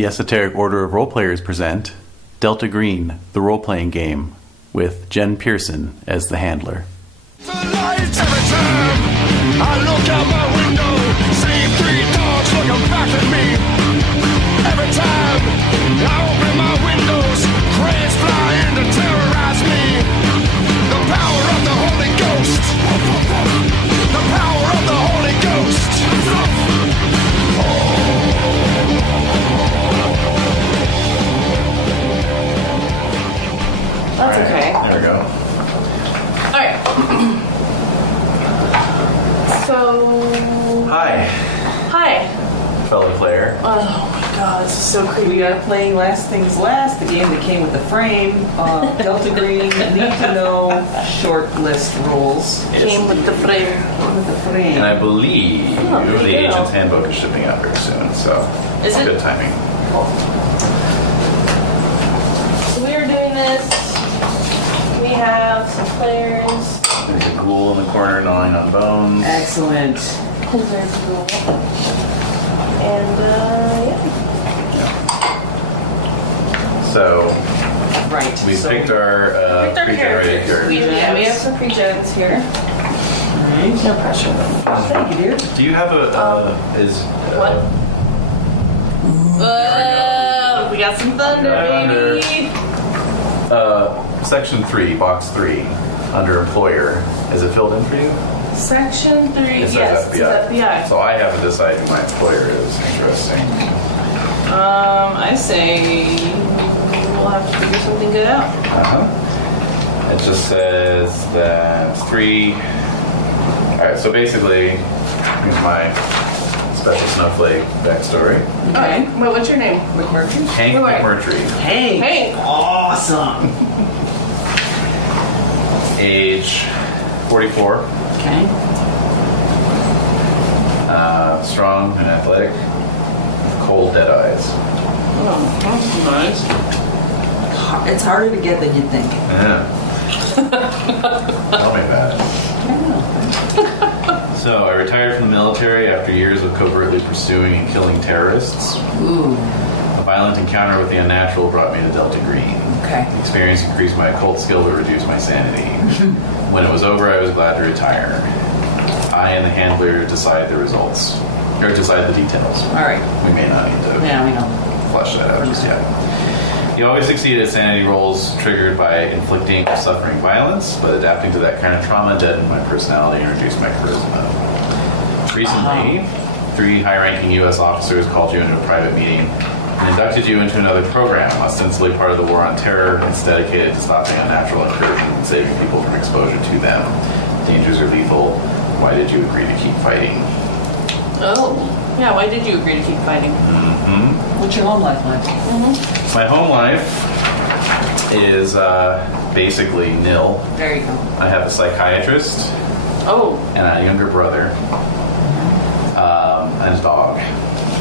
The Esoteric Order of Roleplayers present Delta Green, the role-playing game, with Jen Pearson as the handler. The lights every time I look out my window, same three dogs looking back at me. Every time I open my windows, cranes fly in to terrorize me. The power of the Holy Ghost. The power of the Holy Ghost. That's okay. There we go. Alright. So... Hi, Hi. fellow player. Oh my god, this is so creepy. We are playing Last Things Last, the game that came with the frame. Delta Green, need to know short list rules. Came with the frame. With the frame. And I believe Oh, there the you go. Agent's Handbook is shipping out very soon, so Is it? good timing. So we are doing this. We have some players. There's a ghoul in the corner gnawing on bones. Excellent. There's a rule. And, So, Right. we so, picked our Picked our pre-generated characters. We have some pre-gens here. Right. No pressure. Thank you, dear. Do you have a, What? We got some thunder, Thunder. baby. Section 3, Box 3, under Employer. Is it filled in for you? Section 3, It says yes, FBI. it's FBI. So I haven't decided who my employer is. Interesting. I say we'll have to figure something good out. It just says that 3... Alright, so basically, here's my special snowflake backstory. Alright, wait, what's your name? McMurtry? Hank Right. McMurtry. Hey. Hey. Awesome. Age 44. Okay. Strong and athletic. Cold, dead eyes. Oh, that's nice. It's harder to get than you'd think. Yeah. Tell me about it. So, I retired from the military after years of covertly pursuing and killing terrorists. Ooh. A violent encounter with the unnatural brought me to Delta Green. Okay. The experience increased my occult skill but reduced my sanity. When it was over, I was glad to retire. I and the handler decide the results, or decide the details. All right. We may not need to Yeah, we know. flesh that out just yet. You always succeed at sanity rolls triggered by inflicting or suffering violence, but adapting to that kind of trauma deadened my personality and reduced my charisma. Recently, 3 high-ranking U.S. officers called you into a private meeting and inducted you into another program, ostensibly part of the war on terror, and dedicated to stopping unnatural incursions and saving people from exposure to them. Dangers are lethal. Why did you agree to keep fighting? Oh, yeah, why did you agree to keep fighting? What's your home life like? My home life is basically nil. There you go. I have a psychiatrist Oh, and a younger brother, and a dog.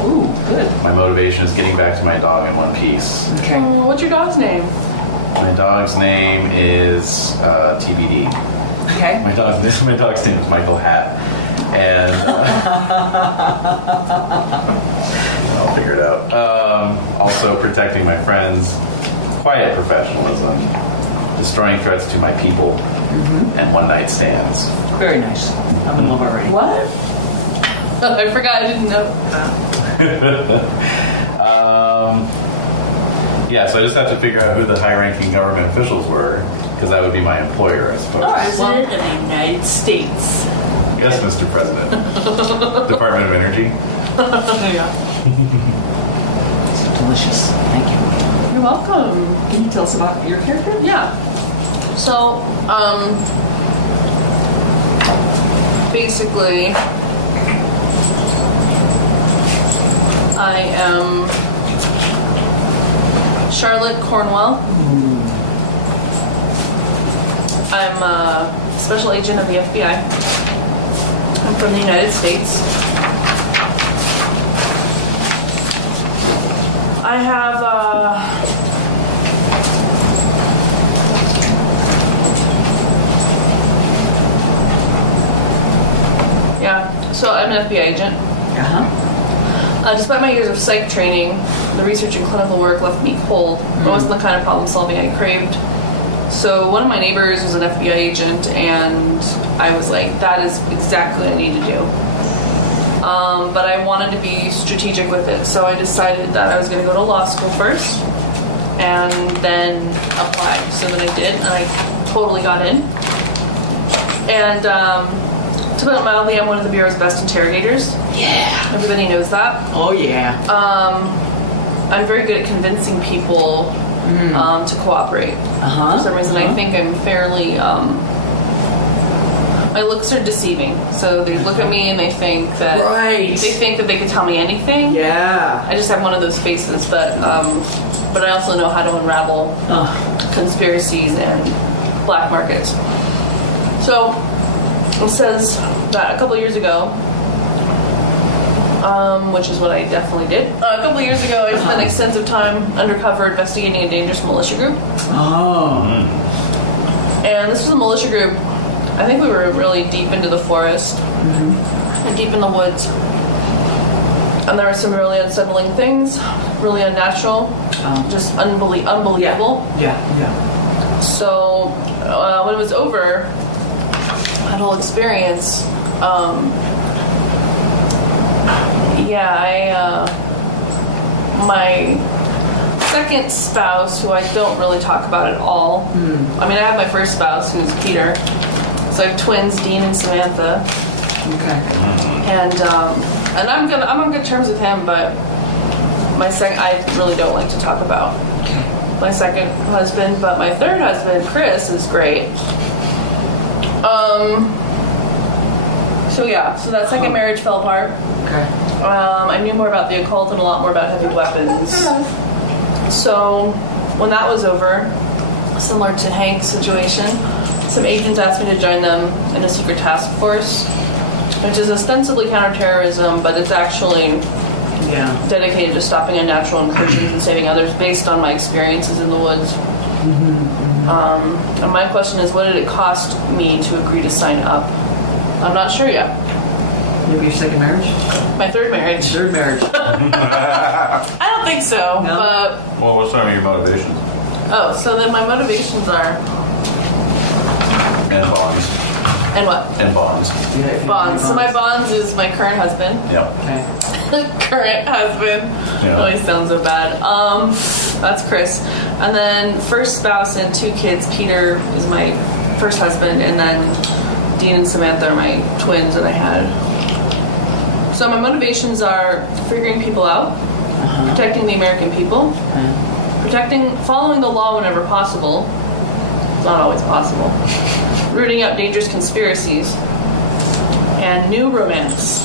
Ooh, good. My motivation is getting back to my dog in one piece. Okay. what's your dog's name? My dog's name is TBD. Okay. My dog's name is Michael Hat, and I'll figure it out. Also protecting my friends, quiet professionalism, destroying threats to my people, and one-night stands. Very nice. I'm in love already. What? I forgot, I didn't know. Yeah, so I just have to figure out who the high-ranking government officials were, because that would be my employer, I suppose. President of the United States. Yes, Mr. President. Department of Energy. Yeah. It's delicious. Thank you. You're welcome. Can you tell us about your character? Yeah. So, basically, I am Charlotte Cornwell. I'm a special agent of the FBI. I'm from the United States. I have yeah, so I'm an FBI agent. Uh-huh. Despite my years of psych training, the research and clinical work left me cold. It wasn't the kind of problem solving I craved. So one of my neighbors was an FBI agent, and I was like, that is exactly what I need to do. But I wanted to be strategic with it, so I decided that I was going to go to law school first and then apply. So then I did, and I totally got in. And to put it mildly, I'm one of the Bureau's best interrogators. Yeah. Everybody knows that. Oh, yeah. I'm very good at convincing people to cooperate. For some reason, I think I'm fairly... my looks are deceiving. So they look at me and they think that... Right. They think that they could tell me anything. Yeah. I just have one of those faces that... but I also know how to unravel conspiracies and black markets. So it says that a couple years ago, which is what I definitely did. A couple years ago, I spent extensive time undercover investigating a dangerous militia group. Oh. And this was a militia group. I think we were really deep into the forest and deep in the woods. And there were some really unsettling things, really unnatural, just unbelievable. Yeah. So when it was over, that whole experience, my second spouse, who I don't really talk about at all. I mean, I have my first spouse, who's Peter. So I have twins, Dean and Samantha. Okay. And I'm on good terms with him, but my second, I really don't like to talk about my second husband. But my third husband, Chris, is great. So that second marriage fell apart. Okay. I knew more about the occult and a lot more about heavy weapons. So when that was over, similar to Hank's situation, some agents asked me to join them in a secret task force, which is ostensibly counterterrorism, but it's actually dedicated to stopping unnatural incursions and saving others based on my experiences in the woods. And my question is, what did it cost me to agree to sign up? I'm not sure yet. Maybe your second marriage? My third marriage. Third marriage. I don't think so, No? but... Well, what's some of your motivations? Oh, so then my motivations are... And bonds. And what? And bonds. Yeah, Bonds. So my bonds is my current husband. Yep. Okay. Current husband. Yeah. Always sounds so bad. That's Chris. And then first spouse and two kids. Peter is my first husband, and then Dean and Samantha are my twins that I had. So my motivations are figuring people out, protecting the American people, following the law whenever possible. It's not always possible. Rooting out dangerous conspiracies, and new romance.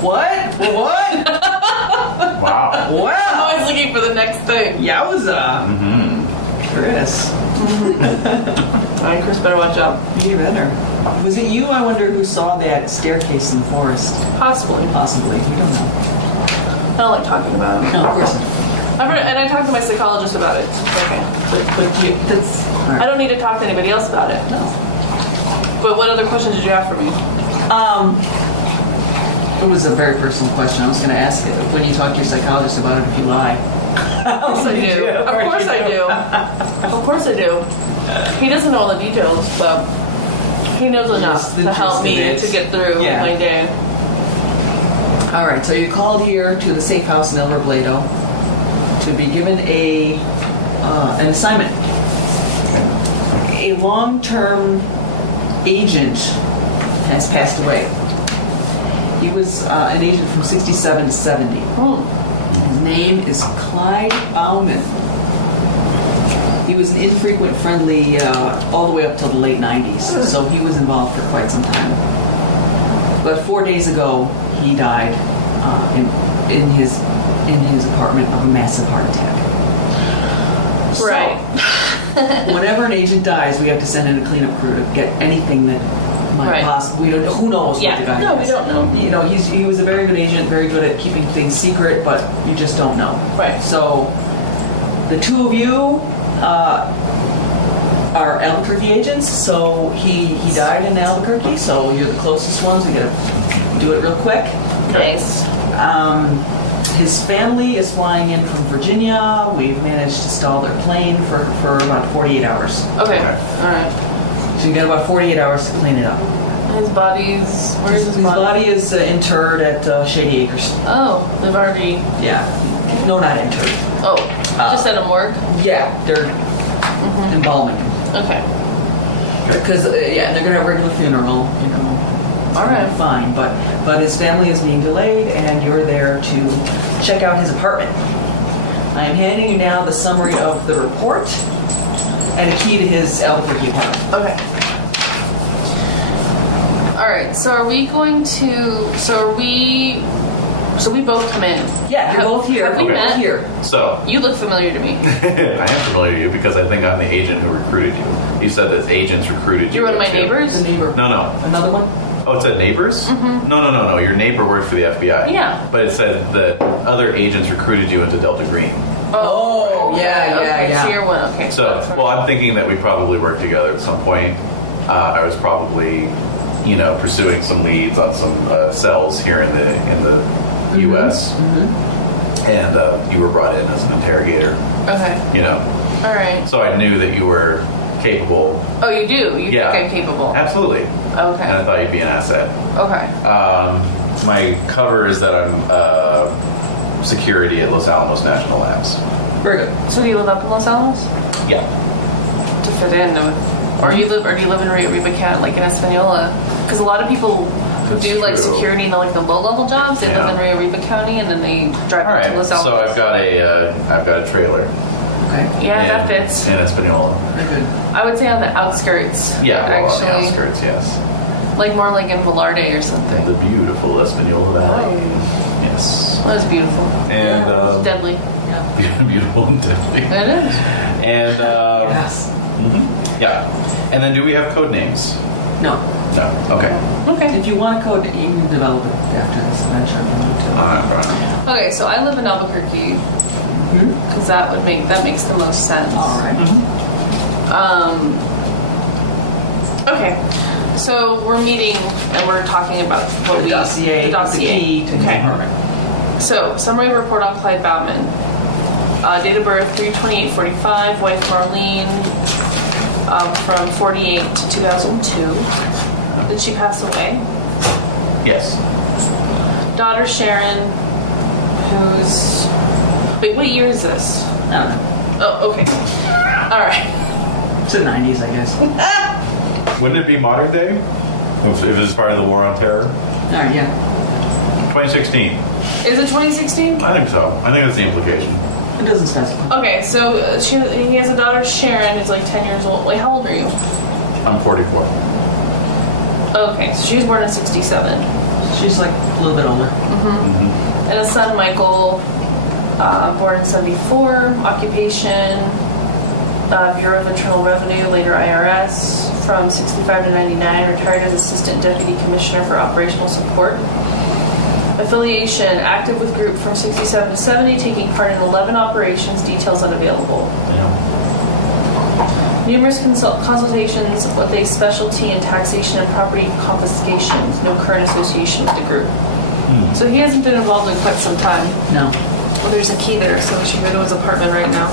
What? What? Wow. I'm Wow. always looking for the next thing. Yowza. Chris. Alright, Chris, better watch out. You better. Was it you, I wonder, who saw that staircase in the forest? Possibly. Possibly. We don't know. I don't like talking about it. No, of course not. And I talked to my psychologist about it. It's okay. But that's... I don't need to talk to anybody else about it. No. But what other questions did you have for me? It was a very personal question. I was going to ask it when you talk to your psychologist about it if you lie. Of course I do. Of course I do. Of course I do. He doesn't know all the details, but he knows enough the to help gist of me it. to get through Yeah. my day. All right, so you called here to the safe house in El Robledo to be given an assignment. A long-term agent has passed away. He was an agent from 67 to 70. His name is Clyde Bauman. He was an infrequent friendly all the way up till the late 90s, so he was involved for quite some time. But 4 days ago, he died in his apartment of a massive heart attack. Right. So, whenever an agent dies, we have to send in a cleanup crew to get anything that might Right. possibly. We don't. Who knows what the guy No, we is. don't know. You know, he was a very good agent, very good at keeping things secret, but you just don't know. Right. So, the two of you are Albuquerque agents. So he died in Albuquerque. So you're the closest ones. We gotta do it real quick. Nice. His family is flying in from Virginia. We've managed to stall their plane for about 48 hours. Okay. Okay. All right. So you got about 48 hours to clean it up. His body's... Where's his His body is interred at Shady Acres. Oh, they've already... Yeah. No, not interred. Oh, just at a morgue? Yeah, they're embalming. Okay. Because, they're going to have a regular funeral, you know. All right. Fine, but his family is being delayed, and you're there to check out his apartment. I am handing you now the summary of the report and a key to his Albuquerque apartment. Okay. All right. So are we going to? So we both come in. Yeah, you're both here. Have we Okay. met? Here. So, You look familiar to me. I am familiar with you because I think I'm the agent who recruited you. You said that agents recruited you. You're one of my too. neighbors. The neighbor. No. Another one? Oh, it said neighbors? Mm-hmm. No. Your neighbor worked for the FBI. Yeah. But it said that other agents recruited you into Delta Green. Oh, yeah. So you're one. Okay. So, well, I'm thinking that we probably worked together at some point. I was probably, pursuing some leads on some cells here in the U.S. And you were brought in as an interrogator. Okay. All right. So I knew that you were capable. Oh, you do. You Yeah. think I'm capable. Absolutely. And I Okay. thought you'd be an asset. Okay. My cover is that I'm security at Los Alamos National Labs. Very good. So do you live up in Los Alamos Yeah. to fit in, or do you live in Rio Riba County, like in Espanola? Because a lot of people who That's do like true. security in the low-level jobs, they live in Rio Riba County and then they drive All up to right. Los Alamos. So I've got a trailer. Okay. Yeah, in, that fits. in Espanola. Very good. I would say on the outskirts. Yeah, well, on the actually, outskirts, yes. like more like in Velarde or something. The beautiful Espanola Valley. Yes. Well, it's beautiful. And Deadly. Yeah. beautiful and deadly. It is. And Yes. yeah. And then do we have code names? No. No. Okay. Okay. If you want a code, you can develop it after this adventure. If you want to. Fine. Okay, so I live in Albuquerque because that makes the most sense. All right. Okay, so we're meeting and we're talking about what The dossier, the the key to his Okay. apartment. So, summary report on Clyde Bauman. Date of birth 3/28/45, wife Marlene, from 48 to 2002. Did she pass away? Yes. Daughter Sharon, who's... Wait, what year is this? I don't know. Oh, okay. All right. It's the 90s, I guess. Wouldn't it be modern day? If it was part of the War on Terror? All right, yeah. 2016. Is it 2016? I think so. I think that's the implication. It doesn't specify. Okay, so he has a daughter Sharon who's like 10 years old. Wait, how old are you? I'm 44. Okay, so she was born in 67. She's like a little bit older. And a son, Michael, born in 74, occupation, Bureau of Internal Revenue, later IRS, from 65 to 99, retired as Assistant Deputy Commissioner for Operational Support. Affiliation, active with group from 67 to 70, taking part in 11 operations, details unavailable. Yeah. Numerous consultations with a specialty in taxation and property confiscation, with no current association with the group. So he hasn't been involved in quite some time. No. Well, there's a key there, so we should go to his apartment right now.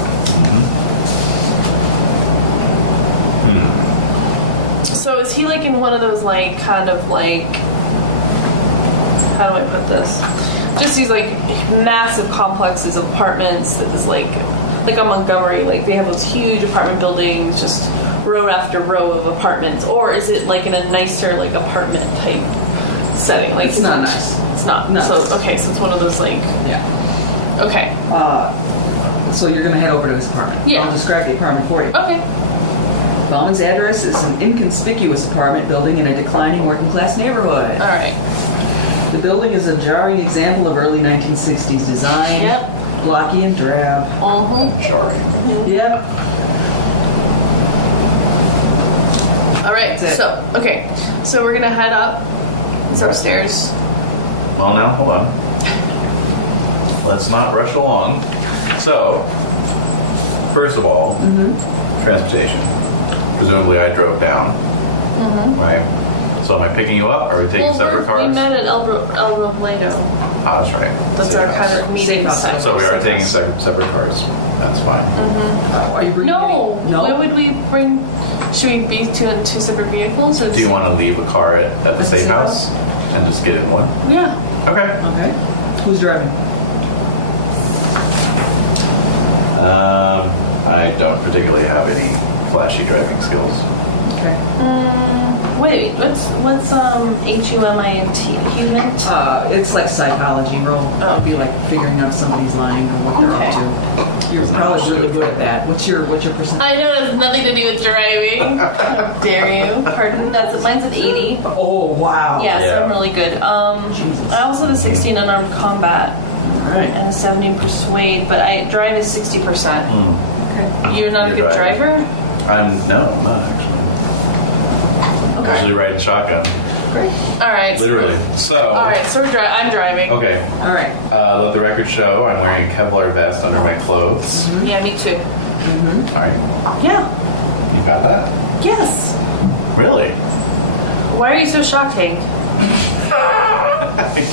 So is he like in one of those like kind of like, how do I put this? Just these like massive complexes of apartments that is like on Montgomery, like they have those huge apartment buildings, just row after row of apartments, or is it like in a nicer like apartment type setting? Like It's not nice. It's not. No. So okay, so it's one of those like Yeah. okay. So you're going to head over to his apartment. Yeah. I'll describe the apartment for you. Okay. Bauman's address is an inconspicuous apartment building in a declining working-class neighborhood. All right. The building is a jarring example of early 1960s design. Yep. Blocky and drab. Sorry. Yep. All right. That's it. So okay. So we're gonna head up. It's upstairs. Well, now, hold on. Let's not rush along. So, first of all, transportation. Presumably I drove down. Right? So am I picking you up? Or are we taking separate cars? We met at El Robledo. Oh, that's right. That's Safe our house. kind of meeting house. site. So we are Safe taking house. separate cars. That's fine. Are you bringing No. any? No. Why would we bring? Should we be two separate vehicles? Or Do you want to leave a car at the safe house and just get in one? Yeah. Okay. Okay. Who's driving? I don't particularly have any flashy driving skills. Okay. Wait. What's HUMINT? Human? It's like psychology role. Oh. It'd be like figuring out if somebody's lying or what they're Okay. up to. You're probably really good at that. What's your percent? I know it has nothing to do with driving. How dare you? Pardon? Mine's at 80. Oh wow. Yeah, so Yeah. I'm really good. Jesus. I also have a 60 in unarmed combat All right. and a 70 in persuade, but I drive is 60%. Okay. You're not a You're good driving. driver? I'm not actually. Okay. Usually riding shotgun. All right. Literally. So. All right, so I'm driving. Okay. All right. Let the record show I'm wearing a Kevlar vest under my clothes. Yeah, me too. All right. Yeah. You got that? Yes. Really? Why are you so shocked, Hank?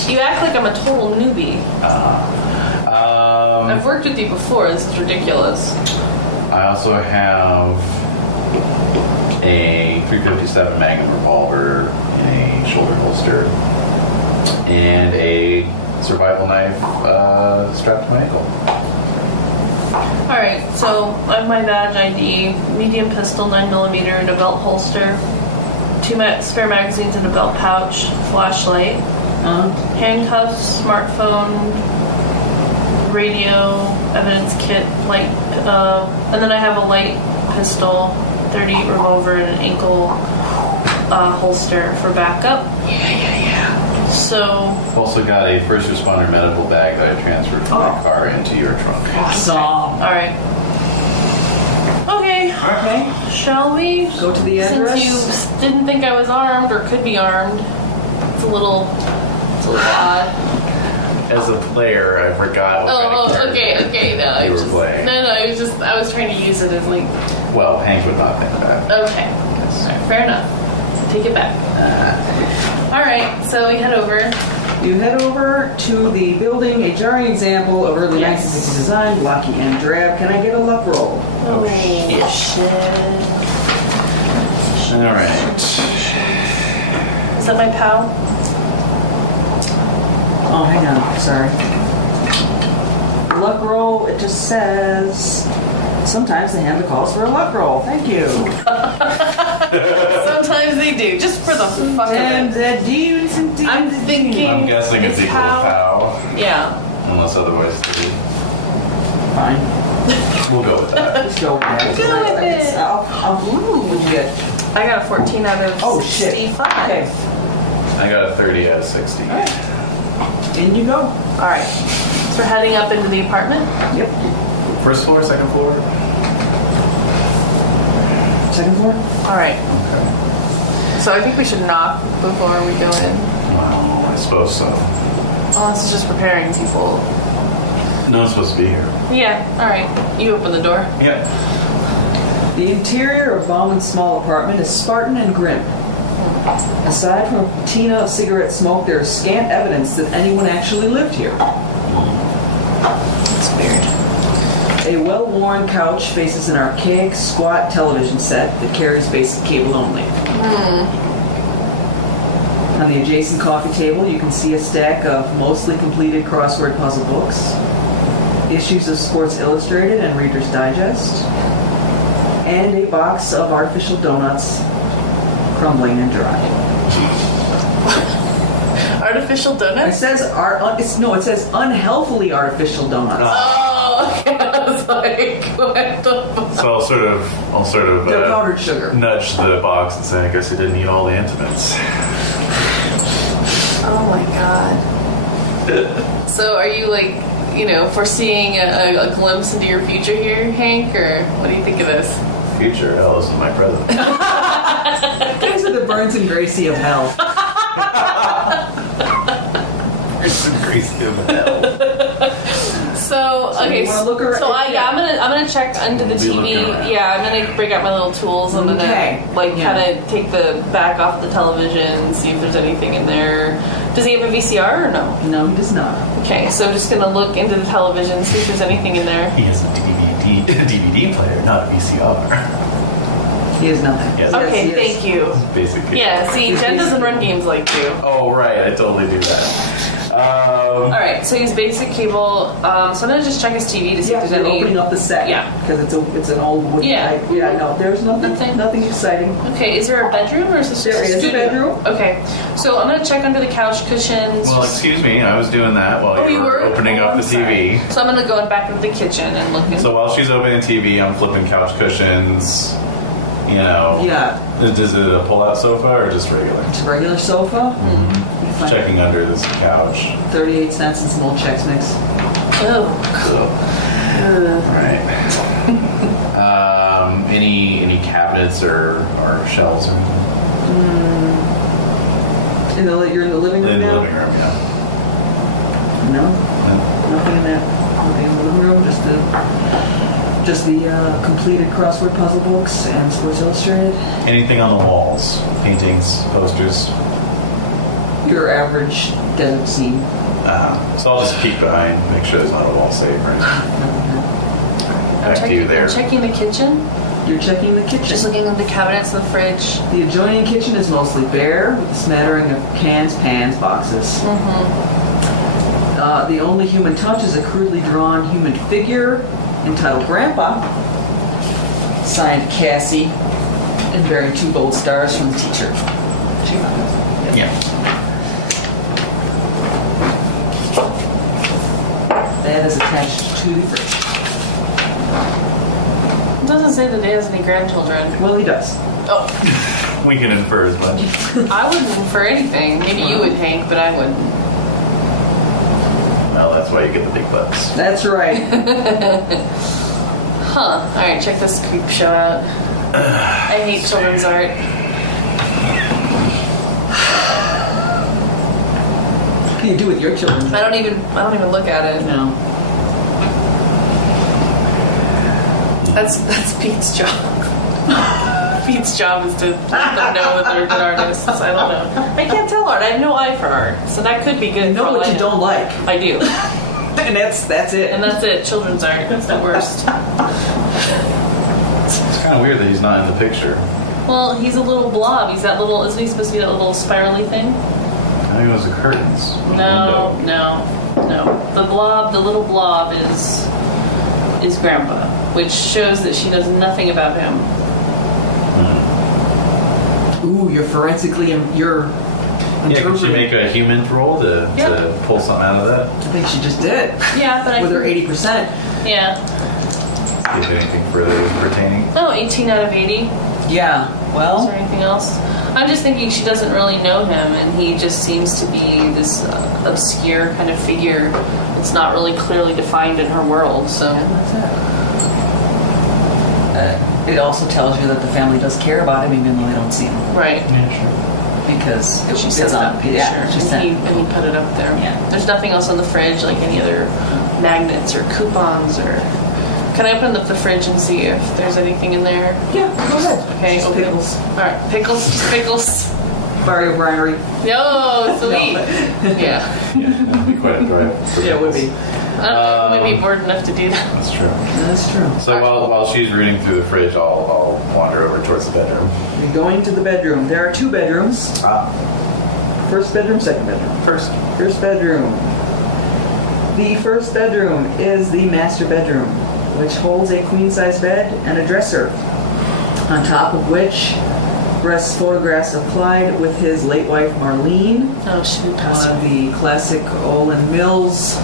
You act like I'm a total newbie. I've worked with you before. This is ridiculous. I also have a .357 Magnum revolver in a shoulder holster and a survival knife strapped to my ankle. All right, so I have my badge ID, medium pistol, 9mm in a belt holster, 2 spare magazines in a belt pouch, flashlight, handcuffs, smartphone, radio, evidence kit, light, and then I have a light pistol, .38 revolver, and an ankle holster for backup. So, Also got a first responder medical bag that I transferred from my car into your trunk. Awesome. all right. Okay, Okay. shall we? Go to the address. Since you didn't think I was armed or could be armed, it's a little odd. As a player, I forgot what kind of character Okay. No, you were playing. I was trying to use it as like, Well, Hank would not think that. okay, fair enough. Take it back. All right, so we head over. You head over to the building, a jarring example of early Yes. 1960s design, blocky and drab. Can I get a luck roll? Oh shit. All right. Is that my pal? Oh, hang on. Sorry. Luck roll, it just says... Sometimes the handler calls for a luck roll. Thank you. Sometimes they do, just for the fuck of Sometimes it. that dudes and dudes. I'm thinking. I'm guessing it's equal to POW, Yeah. unless otherwise stated. Fine. We'll go with that. Let's go with that. Go with it. Ooh, what'd you get? I got a 14 out of Oh, shit. 65. Okay. I got a 30 out of 60. All right. In you go. All right. So we're heading up into the apartment. Yep. First floor, second floor? Second floor? All right. Okay. So I think we should knock before we go in. Well, I suppose so. Oh, this is just preparing people. No one's supposed to be here. Yeah. All right. You open the door. Yeah. The interior of Bauman's small apartment is Spartan and grim. Aside from a patina of cigarette smoke, there is scant evidence that anyone actually lived here. It's weird. A well-worn couch faces an archaic, squat television set that carries basic cable only. On the adjacent coffee table, you can see a stack of mostly completed crossword puzzle books, issues of Sports Illustrated and Reader's Digest, and a box of artificial donuts, crumbling and dry. Artificial It donuts? says it says unhealthily artificial donuts. Oh, okay. I was like, what the fuck? So I'll sort of They're powdered sugar. nudge the box and say, I guess I didn't eat all the intimates. Oh my god. So are you like, foreseeing a glimpse into your future here, Hank, or what do you think of this? Future, hell, this is my present. These are the Burns and Gracie of hell. It's the greasy of hell. So So okay, you wanna look around- I'm gonna check under the We'll be TV. looking around. Yeah, I'm gonna break out my little tools. I'm gonna Okay. like Yeah. kind of take the back off the television, see if there's anything in there. Does he have a VCR or no? No, he does not. Okay, so I'm just gonna look into the television, see if there's anything in there. He has a DVD player, not a VCR. He has nothing. Yes. Okay, Yes, he is. thank you. Basically. Yeah, see, Jen doesn't run games like you. Oh, right. I totally do that. All right, so he's basic cable. So I'm gonna just check his TV to see Yeah, if you're there's any. opening up the set. Yeah. Because it's an old wood. Yeah. Yeah, no, there's Nothing? nothing exciting. Okay, is there a bedroom or is this just There a is a studio? bedroom. Okay, so I'm gonna check under the couch cushions. Well, excuse me. I was doing that while you were opening Oh, up I'm the TV. sorry. So I'm gonna go back into the kitchen and look. So while she's opening the TV, I'm flipping couch cushions. You know. Yeah. Is it a pull-out sofa or just regular? It's a regular sofa. You find Checking under this couch. 38 cents and some old Chex Mix. Oh, Right. Any cabinets or shelves or anything? You're in the living room In the now? living room, yeah. No, Yeah. nothing in that. Nothing in the living room. Just the completed crossword puzzle books and Sports Illustrated. Anything on the walls? Paintings, posters? Your average desert scene. So I'll just peek behind, make sure there's not a wall safe or anything. Back to you there. I'm checking the kitchen. You're checking the kitchen. Just looking at the cabinets and the fridge. The adjoining kitchen is mostly bare, with a smattering of cans, pans, boxes. The only human touch is a crudely drawn human figure entitled Grandpa, signed Cassie, and bearing 2 gold stars from the teacher. Yeah. That is attached to the fridge. It doesn't say that he has any grandchildren. Well, he does. Oh, We can infer as much. I wouldn't infer anything. Maybe you would, Hank, but I wouldn't. Well, that's why you get the big bucks. That's right. Huh. All right, check this creep show out. I hate children's art. What can you do with your children? I don't even look at it. No. That's Pete's job. Pete's job is to let them know that they're good artists. I don't know. I can't tell art. I have no eye for art, so that could be good. You know for all what I you don't like. I do, And that's it. and that's it. Children's art. That's the worst. It's kind of weird that he's not in the picture. Well, he's a little blob. He's that little. Isn't he supposed to be that little spirally thing? I think it was the curtains. No. The blob, the little blob, is Grandpa, which shows that she knows nothing about him. Ooh, you're forensically, you're Yeah, could she interpreting. make a human roll to pull something out of that? I think she just did. Yeah, but With her 80%. Yeah. Is there anything further pertaining? Oh, 18 out of 80. Yeah. Is Well, there anything else? I'm just thinking she doesn't really know him, and he just seems to be this obscure kind of figure. It's not really clearly defined in her world, so. that's it. It also tells you that the family does care about him, even though they don't see him. Right. Yeah, sure. Because She it's sent on. that picture, Yeah, she sent. and he put it up there. Yeah. There's nothing else on the fridge, like any other magnets or coupons or. Can I open up the fridge and see if there's anything in there? Yeah, go ahead. Okay, Just open it. pickles. All right, pickles, just pickles. Barrio Brinery. Yo, sweet. Yeah. Yeah, that'd be quite a drive. for Yeah, it would be. I don't know, I might be bored enough to do that. That's true. That's true. So while she's reading through the fridge, I'll wander over towards the bedroom. You're going to the bedroom. There are 2 bedrooms. First bedroom, second bedroom. First. First bedroom. The first bedroom is the master bedroom, which holds a queen-size bed and a dresser, on top of which rests photographs of Clyde with his late wife Marlene, Oh, shoot. one of the classic Olin Mills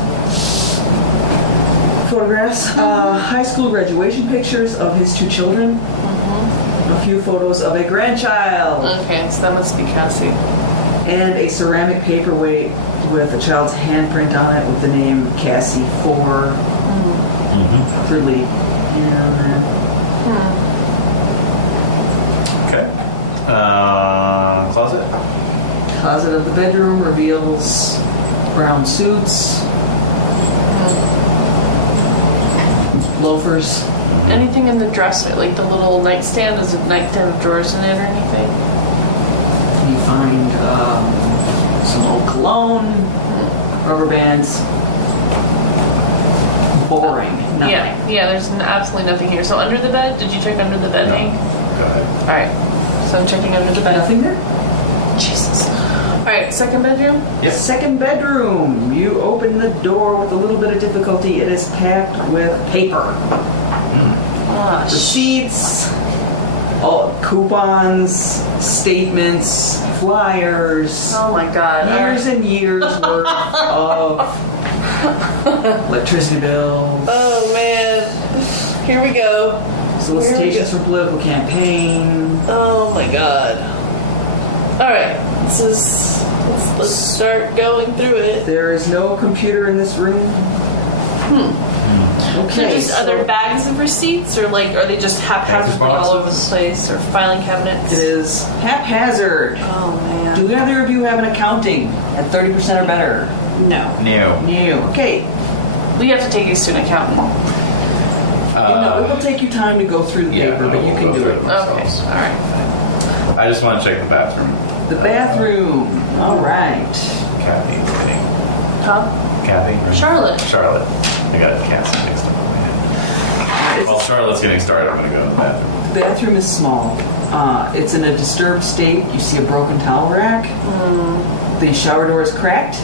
photographs, high school graduation pictures of his 2 children, a few photos of a grandchild, Okay, so that must be Cassie. and a ceramic paperweight with a child's handprint on it with the name Cassie 4 crudely. Okay. Closet. Closet of the bedroom reveals brown suits, loafers. Anything in the dresser, like the little nightstand? Is it nightstand with drawers in it or anything? You find some old cologne, rubber bands. Boring. Nothing. Yeah. There's absolutely nothing here. So under the bed, did you check under the bed, Hank? Go ahead. All right. So I'm checking under the bed. Nothing there? Jesus. All right. Second bedroom. Yep. Second bedroom. You open the door with a little bit of difficulty. It is packed with paper. Receipts, coupons, statements, flyers. Oh my God. Years and years worth of electricity bills, Oh man. Here we go. solicitations for political campaign. Oh my God. All right. Let's start going through it. There is no computer in this room. So Okay. just are there bags of receipts, or like are they just haphazardly all over the place, or filing cabinets? It is haphazard. Oh man. Do either of you have an accounting at 30% or better? No. No. No. Okay. We have to take these to an accountant. No, it will take you time to go through the paper, but you can do it. Okay. All right. I just want to check the bathroom. The bathroom. All right. Kathy's getting. Huh? Kathy? Or Charlotte. Charlotte. I got Kathy mixed up. While Charlotte's getting started, I'm going to go to the bathroom. The bathroom is small. It's in a disturbed state. You see a broken towel rack. The shower door is cracked.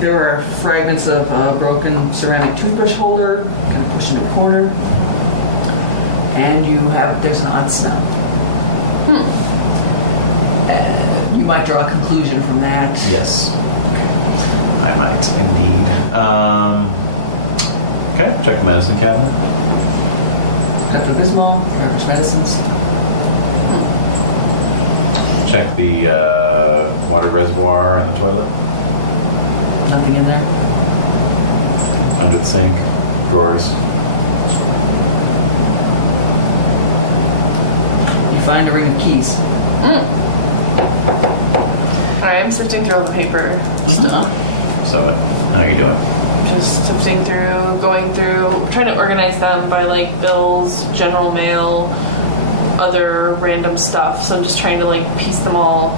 There are fragments of a broken ceramic toothbrush holder, kind of pushed in a corner. And there's an odd smell. You might draw a conclusion from that. Yes. I might, indeed. Okay, check the medicine cabinet. Pepto-Bismol, Traveler's medicines. Check the water reservoir in the toilet. Nothing in there. Under the sink. Drawers. You find a ring of keys. All right. I'm sifting through all the paper stuff. So, how are you doing? Just sifting through, going through, trying to organize them by like bills, general mail, other random stuff. So I'm just trying to like piece them all,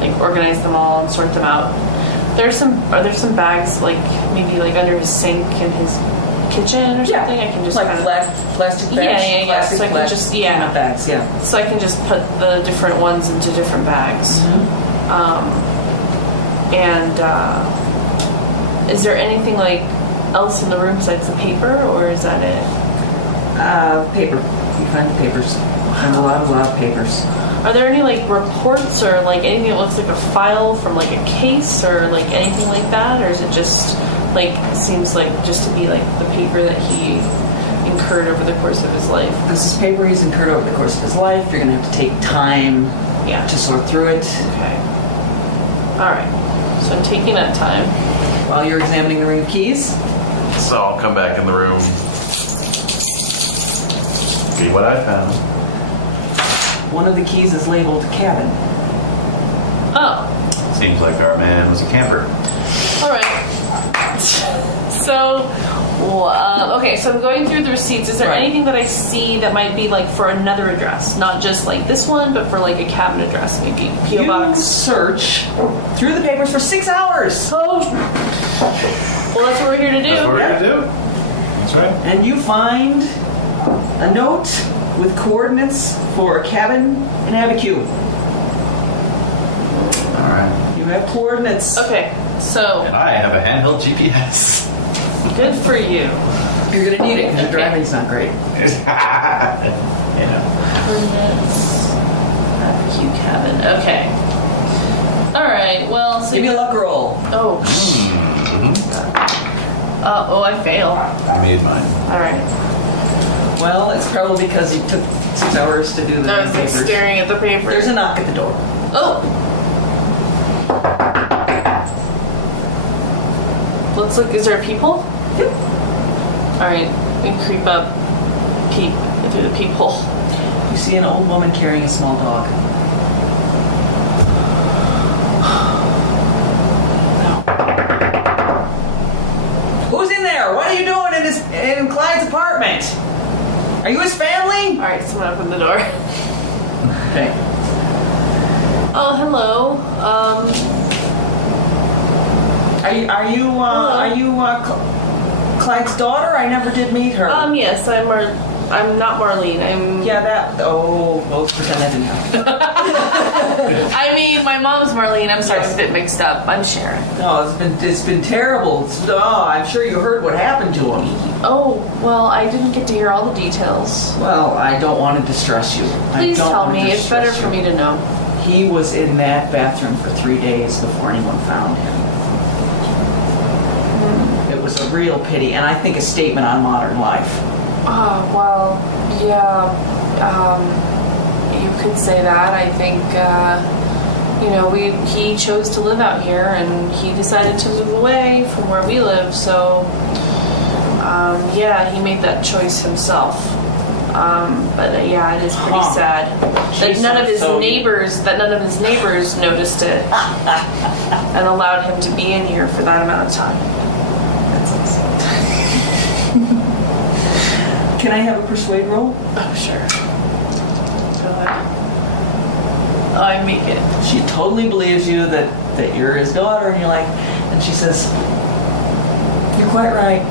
like organize them all and sort them out. Are there some bags like maybe like under his sink in his kitchen or something? I can just like kind of plastic bags. Yeah. Plastic, So I can just peanut bags. Yeah. So I can just put the different ones into different bags. Is there anything like else in the room besides the paper, or is that it? Paper. You find the papers. And a lot of papers. Are there any like reports or like anything that looks like a file from like a case or like anything like that, or is it just like seems like just to be like the paper that he incurred over the course of his life? This is paper he's incurred over the course of his life. You're going to have to take time to sort through it. Okay. All right. So I'm taking that time. While you're examining the ring of keys. So I'll come back in the room. See what I found. One of the keys is labeled cabin. Oh. Seems like our man was a camper. All right. So, okay. So I'm going through the receipts. Is there anything that I see that might be like for another address, not just like this one, but for like a cabin address, maybe PO box? You search through the papers for 6 hours. Oh. Well, that's what we're here to do. That's what we're going to do. That's right. And you find a note with coordinates for a cabin in Abiquiu. All right. You have coordinates. Okay. So And I have a handheld GPS. good for you. You're going to need it because your driving's not great. Coordinates. Q cabin. Okay. All right. Well, so Give me a luck roll. Oh. I fail. I made mine. All right. Well, it's probably because you took 6 hours to do the I was like papers. staring at the paper. There's a knock at the door. Oh. Let's look. Is there a peephole? Yep. All right. We creep up, peep through the peephole. You see an old woman carrying a small dog. Who's in there? What are you doing in class? Are you his family? All right, someone open the door. Okay. Oh, hello. Are you Clyde's daughter? I never did meet her. Yes, I'm not Marlene. I'm. Yeah, that. Oh, let's pretend that didn't happen. I mean, my mom's Marlene. I'm sorry, Yes. I'm a bit mixed up. I'm Sharon. No, it's been terrible. I'm sure you heard what happened to him. Oh, well, I didn't get to hear all the details. Well, I don't want to distress you. Please tell me. It's better for me to know. He was in that bathroom for 3 days before anyone found him. It was a real pity, and I think a statement on modern life. Oh, well, yeah. You could say that. I think, he chose to live out here, and he decided to move away from where we live, so, he made that choice himself. It is pretty sad that none of his neighbors noticed it and allowed him to be in here for that amount of time. That's awesome. Can I have a persuade roll? Oh, sure. Go ahead. Oh, I make it. She totally believes you that you're his daughter, and and she says, "You're quite right.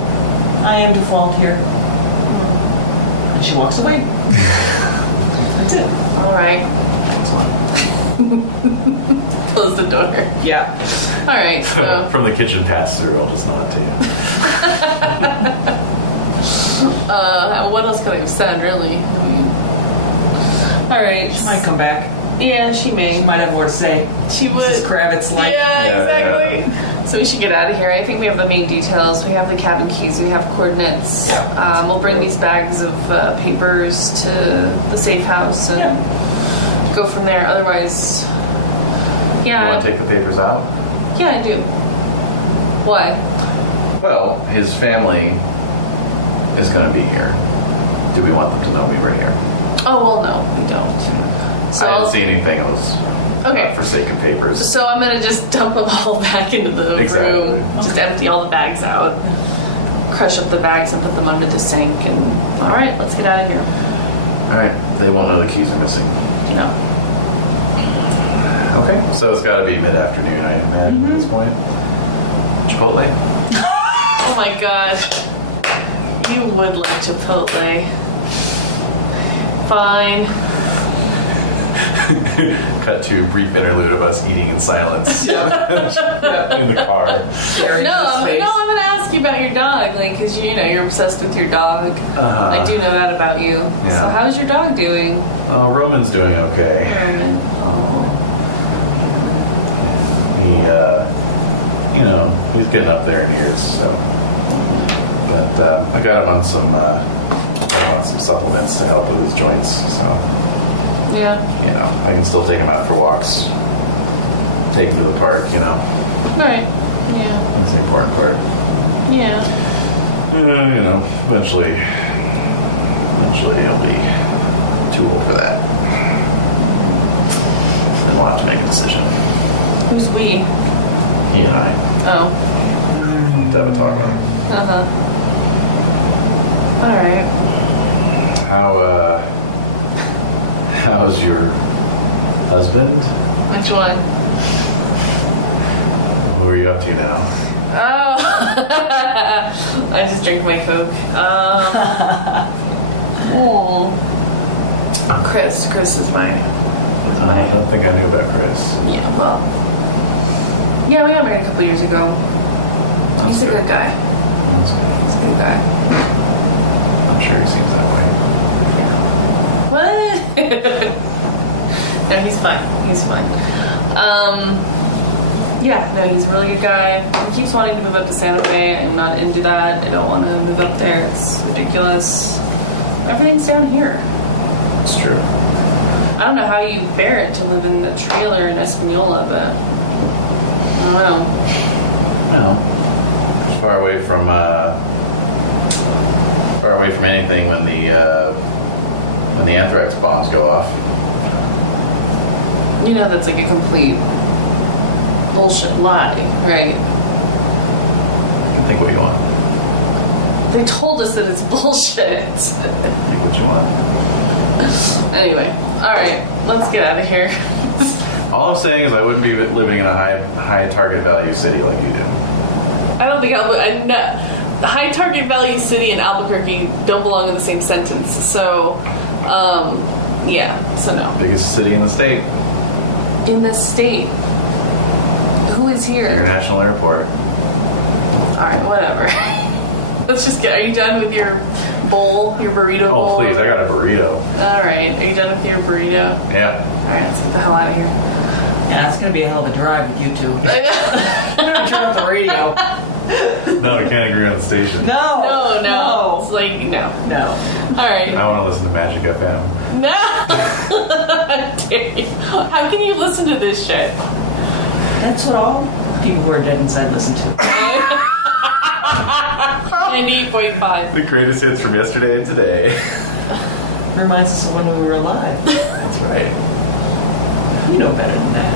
I am to fault here." And she walks away. That's it. All right. Close the door. Yeah. All right. So, From the kitchen pass through, I'll just nod to you. what else could I have said, really? I mean, all right. She might come back. Yeah, she She may. might have more to say. She would. Mrs. Kravitz, like. Yeah, Yeah, exactly. So we should get out of here. I think we have the main details. We have the cabin keys. We have coordinates. Yeah. We'll bring these bags of papers to the safe house and go from there. Otherwise, You want to take the papers out? Yeah, I do. Why? Well, his family is going to be here. Do we want them to know we were here? Oh, well, no, we don't. So I I'll- didn't see anything. It was Okay. forsaken papers. So I'm gonna just dump them all back into the Exactly. room. Just empty all the bags out. Crush up the bags and put them under the sink. And all right, let's get out of here. All right. They won't know the keys are missing. No. Okay. So it's got to be mid-afternoon, I imagine, at this point. Chipotle. Oh my god. You would like Chipotle. Fine. Cut to a brief interlude of us eating in silence in the car. No, I'm gonna ask you about your dog, like, cause you're obsessed with your dog. I do know that about you. Yeah. So how's your dog doing? Oh, Roman's doing okay. Roman? He, he's getting up there in years, so. But I got him on some supplements to help with his joints, so. Yeah. I can still take him out for walks, take him to the park, Right. Yeah. That's the important part. Yeah. Eventually he'll be too old for that. Then we'll have to make a decision. Who's we? He and I Oh. to have a talk on. All right. How's your husband? Which one? Who are you up to now? Oh. I just drank my Coke. Chris. Chris is my. I don't think I knew about Chris. Yeah. Well. Yeah, we got married a couple years ago. He's a good guy. That's good. He's a good guy. I'm sure he seems that way. What? No, he's fine. He's fine. He's a really good guy. He keeps wanting to move up to Santa Fe. I'm not into that. I don't want to move up there. It's ridiculous. Everything's down here. It's true. I don't know how you bear it to live in a trailer in Espanola, but I don't know. Well, it's far away from anything when the anthrax bombs go off. That's like a complete bullshit lie, right? You can think what you want. They told us that it's bullshit. Think what you want. Anyway, all right, let's get out of here. All I'm saying is I wouldn't be living in a high target value city like you do. I don't think the high target value city and Albuquerque don't belong in the same sentence. So, yeah, so no. Biggest city in the state. In the state. Who is here? International airport. Alright, whatever. Let's just get, are you done with your bowl, your burrito bowl? Oh, please, I got a burrito. Alright, are you done with your burrito? Yeah. Alright, let's get the hell out of here. Yeah, it's going to be a hell of a drive with you two. I'm going to turn up the radio. No, we can't agree on the station. No. It's like, no. No. Alright. I want to listen to Magic FM. No! How dare you? How can you listen to this shit? That's what all people who are dead inside listen to. 98.5. The greatest hits from yesterday and today. Reminds us of when we were alive. That's right. You know better than that.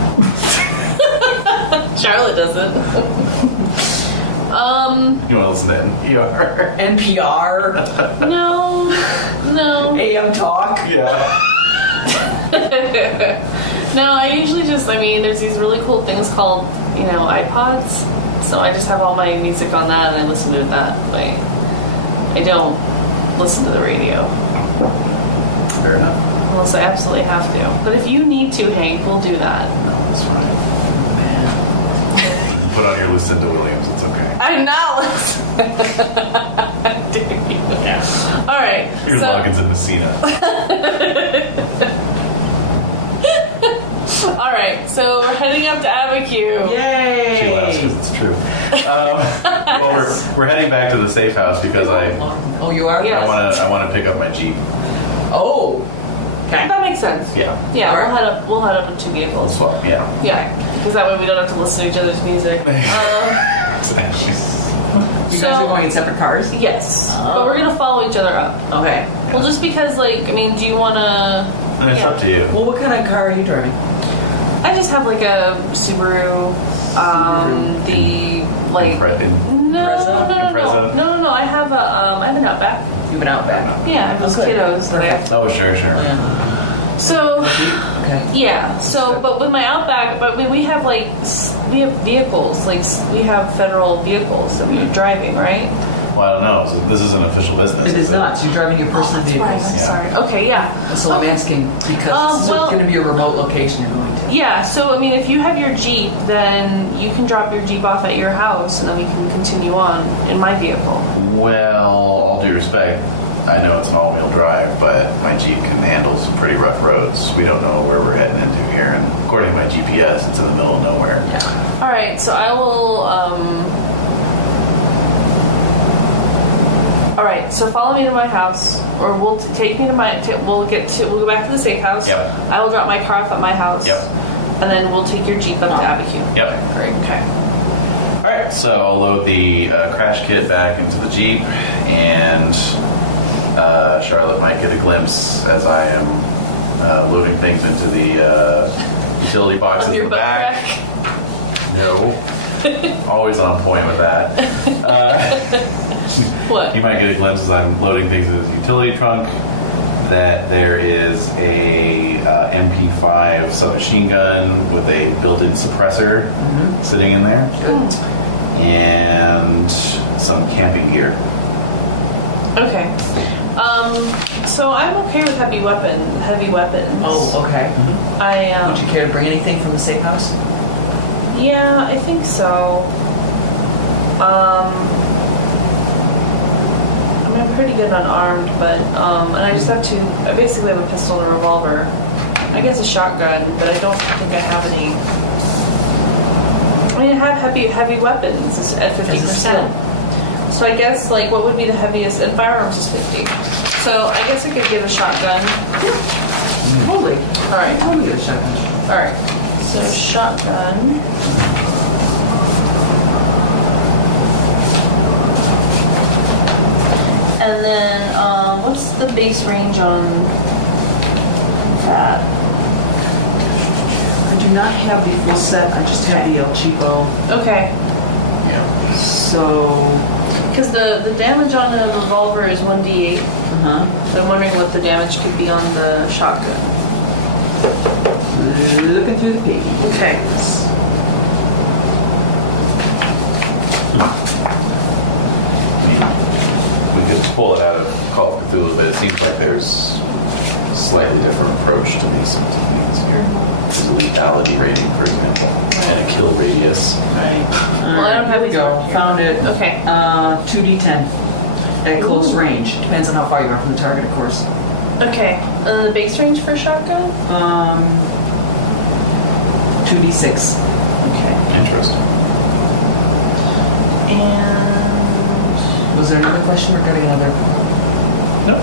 Charlotte doesn't. You want to listen to NPR? NPR, No. AM Talk. Yeah. No, I usually just, there's these really cool things called, iPods. So I just have all my music on that and I listen to that way. I don't listen to the radio. Fair enough. Unless I absolutely have to. But if you need to, Hank, we'll do that. No, that's fine. Put on your Lucinda Williams, it's okay. I'm not listening. Yeah. All right. Your Loggins and Messina. All right. So we're heading up to Abiquiu. Yay! She laughs because it's true. Well, we're heading back to the safe house because Oh, you are? Yeah. I want to pick up my Jeep. Oh. Okay. That makes sense. Yeah. Yeah. All right. We'll head up in two We'll vehicles. swap. Yeah. Yeah. Because that way we don't have to listen to each other's music. You guys are going in separate cars? Yes. Oh. But we're gonna follow each other up. Okay. Well, just because, do you wanna? It's up to you. Well, what kind of car are you driving? I just have like a Subaru. The like. Impreza? No. I have an Outback. You've been out back. Yeah, I have those Okay. kiddos. That I have. Oh, sure. Yeah. So. Okay. Yeah. So, but with my Outback, we have vehicles. We have federal vehicles that we're driving, right? Well, I don't know. So this is an official business. It is not. So you're driving your personal Right. vehicles. I'm sorry. Okay. Yeah. So I'm asking because this is going to be a remote location you're going to. Yeah, so if you have your Jeep, then you can drop your Jeep off at your house and then we can continue on in my vehicle. Well, all due respect, I know it's an all-wheel drive, but my Jeep can handle some pretty rough roads. We don't know where we're heading into here, and according to my GPS, it's in the middle of nowhere. All right, so I will. All right, so follow me to my house, or take me to my. We'll go back to the safe house. Yep. I will drop my car off at my house. Yep. And then we'll take your Jeep up to Abiquiu. Yep. Great. Okay. All right, so I'll load the crash kit back into the Jeep, and Charlotte might get a glimpse as I am loading things into the utility boxes Of in your the butt back. crack. No. Always on point with that. What? You might get a glimpse as I'm loading things into the utility trunk that there is a MP5 submachine gun with a built-in suppressor sitting in there. Good. And some camping gear. Okay. So I'm okay with heavy weapons. Oh, okay. Would you care to bring anything from the safe house? Yeah, I think so. I'm pretty good unarmed, but and I just have I basically have a pistol and a revolver. I guess a shotgun, but I don't think I have any. I have heavy weapons at 50%. So I guess what would be the heaviest? And firearms is 50. So I guess I could get a shotgun. Totally. All right. Totally get a shotgun. All right. So shotgun. And then, what's the base range on that? I do not have the full set. I just have the El Cheapo. Okay. Yeah. So Because the damage on a revolver is 1d8. So I'm wondering what the damage could be on the shotgun. Looking through the page. Okay. We could pull it out of Call of Cthulhu, but it seems like there's a slightly different approach to these things here. There's a lethality rating, for example, and a kill radius. Right. Well, I don't have Here we these go. marked here. Found it. Okay. 2d10 at close range. Depends on how far you are from the target, of course. Okay. The base range for shotgun? 2d6. Okay. Interesting. And Was there another question? We're getting another. No.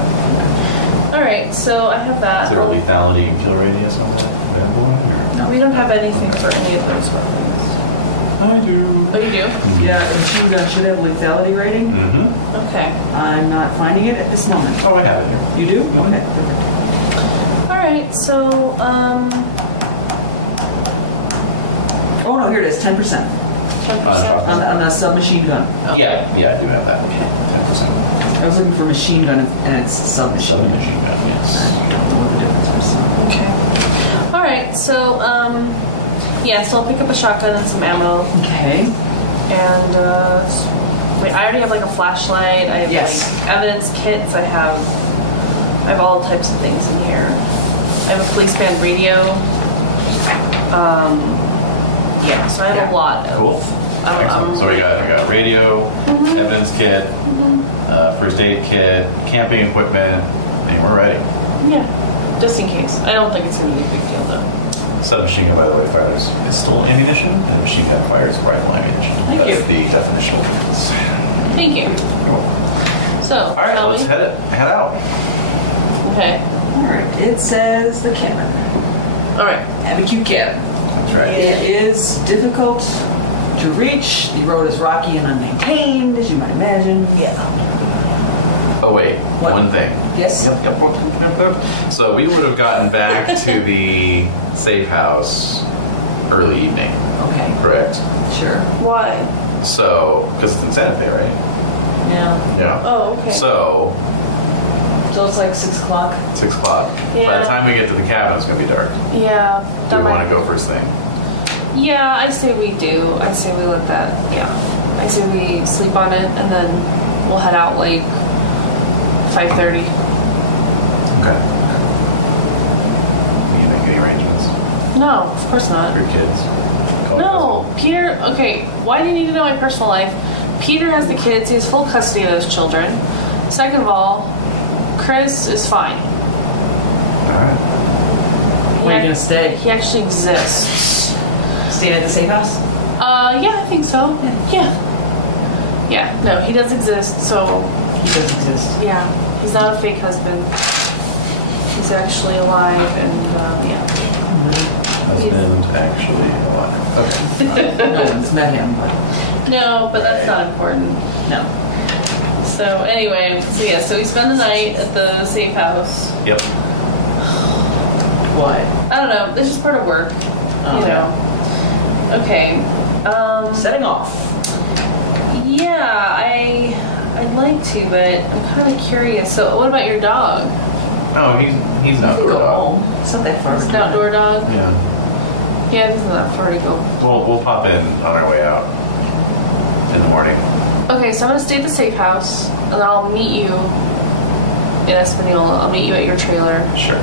all right, so I have that. Is there a lethality and kill radius on that available? Or? We don't have anything for any of those weapons. I do. Oh, you do? Yeah, and machine gun should have lethality rating. Mm-hmm. Okay. I'm not finding it at this moment. Oh, I have it here. You do? Okay. Perfect. All right, so Oh no, here it is. 10% 10%. on the submachine gun. Yeah, I do have that. 10%. I was looking for machine gun and it's submachine. Submachine gun, yes. I don't know what the difference is. Okay. All right, so yeah, so I'll pick up a shotgun and some ammo, Okay. and wait, I already have like a flashlight. I have Yes. like evidence kits. I have all types of things in here. I have a police band radio. Yeah, so I have Yeah. a lot of. Cool. Excellent. So we got radio, evidence kit, first aid kit, camping equipment, and we're ready. Yeah, just in case. I don't think it's gonna be a big deal though. Submachine gun, by the way, fires pistol ammunition, and machine gun fires rifle ammunition. Thank That's you. the definitional difference. Thank you. So, All right, shall let's we? head out. Okay. All right. It says the cabin. All right. Have a cute cabin. That's right. It is difficult to reach. The road is rocky and unmaintained, as you might imagine. Yeah. Oh wait, What? one thing. Yes. Yep. So we would have gotten back to the safe house early evening, Okay. correct? Sure. Why? So, because it's in Santa Fe, right? Yeah. Yeah. Oh, okay. So, So it's like 6 o'clock. 6 o'clock. By Yeah. the time we get to the cabin, it's going to be dark. Yeah. Do we might- want to go first thing? Yeah, I say we do. I say we let that. Yeah. I say we sleep on it and then we'll head out like 5:30. Okay. Can you make any arrangements No, of course not. for your kids? Call No, Peter. Okay, why do you need to know my personal life? Peter has the kids. He has full custody of those children. Second of all, Chris is fine. All right. Where are you gonna stay? He actually exists. Staying at the safe house? Yeah, I think so. Yeah. Yeah. No, he does exist. So He does exist. yeah, he's not a fake husband. He's actually alive, and yeah. Husband actually alive. Okay. No one's met him, but No, but that's not important. no. So anyway, so yeah, so we spend the night at the safe house. Yep. What? I don't know. It's just part of work, Oh, you know. Okay. Setting off. Yeah, I'd like to, but I'm kind of curious. So, what about your dog? Oh, he's You not can outdoor go dog. home. It's not that far. It's an outdoor dog. Yeah. Yeah, it isn't that far to go. We'll pop in on our way out in the morning. Okay, so I'm gonna stay at the safe house, and then I'll meet you in Espanola. I'll meet you at your trailer, Sure.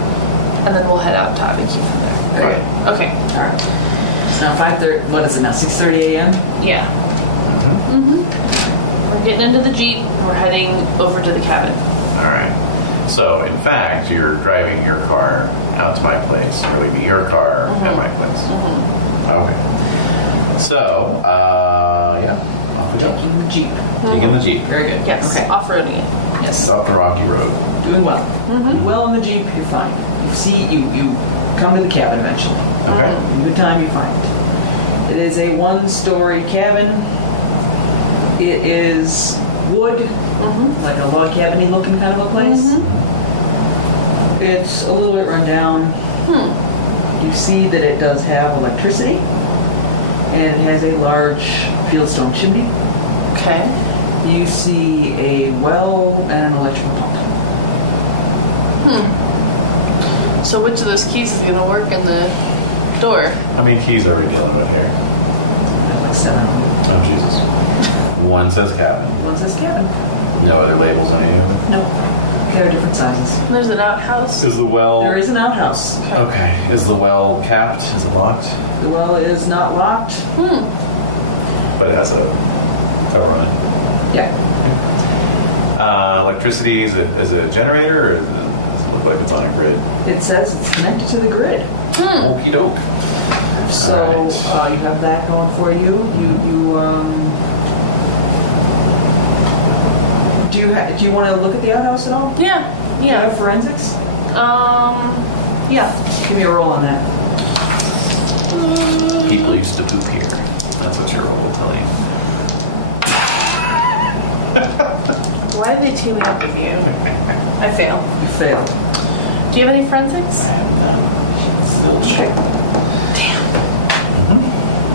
and then we'll head out to Abiquiu from there. Very good. Okay. All right. It's now 5:30. What is it now? 6:30 a.m. Yeah. We're getting into the Jeep, and we're heading over to the cabin. All right. So, in fact, you're driving your car out to my place, or leaving your car at my place. Okay. So, yeah, off we go. Taking the Jeep. Taking the Jeep. Very good. Yes. Okay. Off-roading it. It's off the rocky road. Doing well. Doing well in the Jeep. You're fine. You come to the cabin eventually. Okay. In good time, you find it. It is a one-story cabin. It is wood, like a log cabin-y looking kind of a place. It's a little bit run down. You see that it does have electricity, and it has a large fieldstone chimney. Okay. You see a well and an electrical pump. So which of those keys is going to work in the door? How many keys are we dealing with here? Like 7. Oh, Jesus. One says cabin. One says cabin. No other labels on any of them? No. They're different sizes. And there's an outhouse. Is the well... There is an outhouse. Okay. Is the well capped? Is it locked? The well is not locked. But it has a run. Yeah. Electricity, is it a generator, or does it look like it's on a grid? It says it's connected to the grid. Okie doke. So Alright. you have that going for you. Do you want to look at the outhouse at all? Yeah. Do you have Yeah. forensics? Yeah. Give me a roll on that. People used to poop here. That's what your roll will tell you. Why are they teaming up with you? I fail. You failed. Do you have any forensics? Still shit.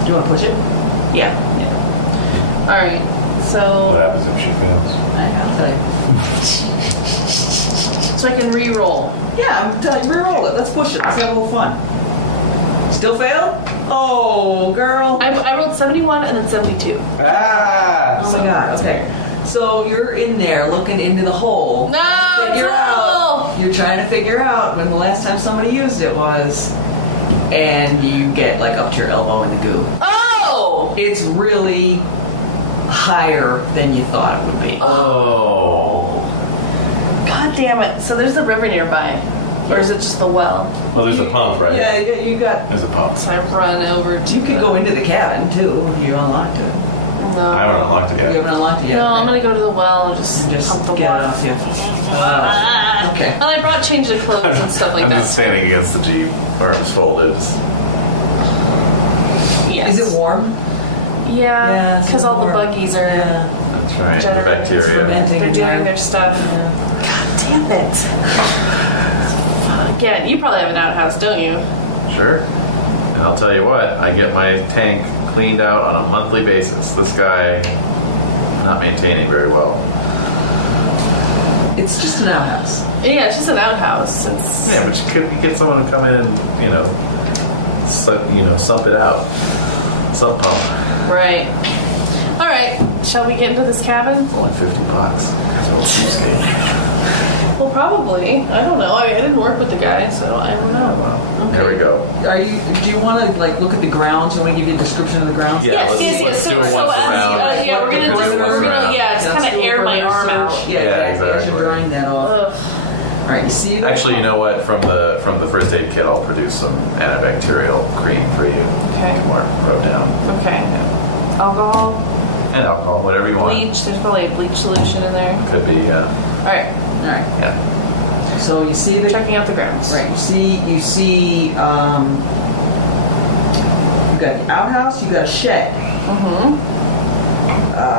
Do you want to push it? Yeah. All right. What So happens if she fails? I'll tell you. I can re-roll. Yeah, I'm telling you, re-roll it. Let's push it. Let's have a little fun. Still failed? Oh, girl. I rolled 71 and then 72. Ah! Oh my god, okay. So you're in there looking into the hole. No, Figure no. out. You're trying to figure out when the last time somebody used it was. And you get like up to your elbow in the goo. Oh! It's really higher than you thought it would be. Oh. God damn it. So there's a river nearby. Or is it just the well? Well, there's a pump, right? Yeah, you got. There's a pump. So I run over to You could go into the cabin too if you unlocked it. No. I haven't unlocked it You yet. haven't unlocked it yet. No, I'm okay. gonna go to the well and just pump the get it water. off you. Okay. And I brought change of clothes and stuff like I'm that. just standing against the Jeep, arms folded. Yes. Is it warm? Yeah, it's because all the warm. buggies are Yeah. That's right. The Generator. bacteria. Fermenting. they're in doing there. their stuff. Yeah. God damn it. Again, you probably have an outhouse, don't you? Sure. And I'll tell you what, I get my tank cleaned out on a monthly basis. This guy not maintaining very well. It's just an outhouse. Yeah, it's just an outhouse. It's Yeah, but you could get someone to come in and, sump it out. Sump pump. right. All right, shall we get into this cabin? Only $50. That's a little cheapskate. Well, probably. I don't know. I didn't work with the guy, so I don't know. Well, there we go. Do you want to like look at the grounds? You want to give you a description of the grounds? Yeah, let's do it once So around. we're gonna Let's do it once around. just kind of air my arm out. Yeah, exactly. As exactly. you're drying that off. Ugh. All right, you see that? Actually, you know what? From the first aid kit, I'll produce some antibacterial cream for you. Okay. More rub down. Okay. Alcohol, And alcohol, whatever you want. bleach. There's probably a bleach solution in there. Could be, All right. All right. yeah. So you see the Checking out the grounds. right. You see. You got the outhouse. You got a shed. Mm-hmm.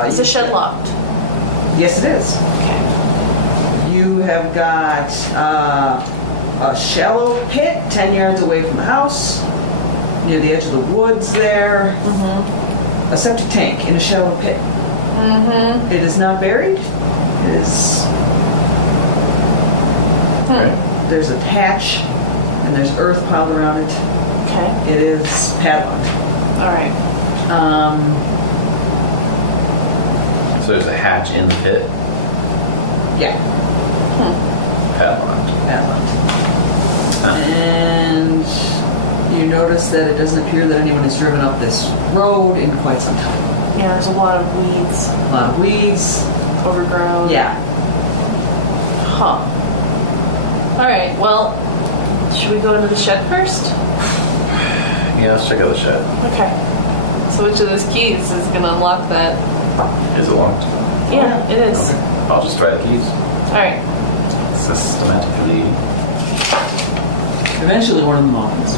Is the shed locked? Yes, it is. Okay. You have got a shallow pit 10 yards away from the house, near the edge of the woods there. Mm-hmm. A septic tank in a shallow pit. Mm-hmm. It is not buried. It is. Okay. There's a hatch, and there's earth piled around it. Okay. It is padlocked. All right. So there's a hatch in the pit. Yeah, Padlocked. padlocked. And you notice that it doesn't appear that anyone has driven up this road in quite some time. Yeah, there's a lot of weeds, A lot of weeds. overgrown. Yeah. Huh. All right. Well, should we go into the shed first? Yeah, let's check out the shed. Okay. So which of those keys is going to unlock that? Is it locked? Yeah, it is. Okay. I'll just try the keys. All right. Systematically. Eventually, one of them opens.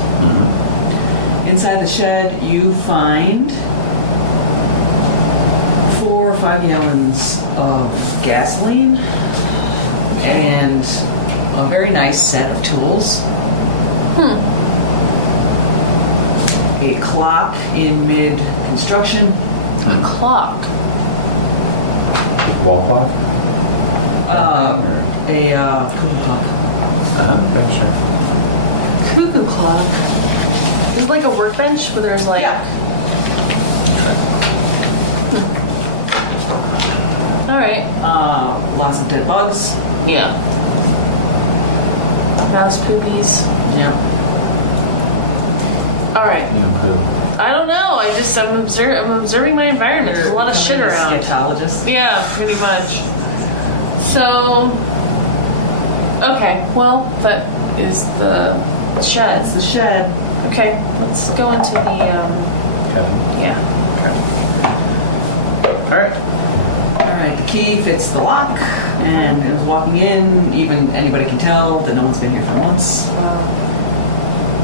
Inside the shed, you find 4 or 5 gallons of gasoline and a very nice set of tools. A clock in mid-construction. A clock. Wall clock? A cookie clock. Yeah, sure. Cuckoo clock. Is it like a workbench where there's like... Yeah. All right. Lots of dead bugs. Yeah. Mouse poopies. Yeah. All right. Yeah, I don't know. I'm observing my environment. There's a lot of shit around. Scatologist. Yeah, pretty much. So, okay. Well, that is the shed. That's the shed. Okay, let's go into the Kevin. yeah. All right. All right, the key fits the lock, and it was walking in. Even anybody can tell that no one's been here for months.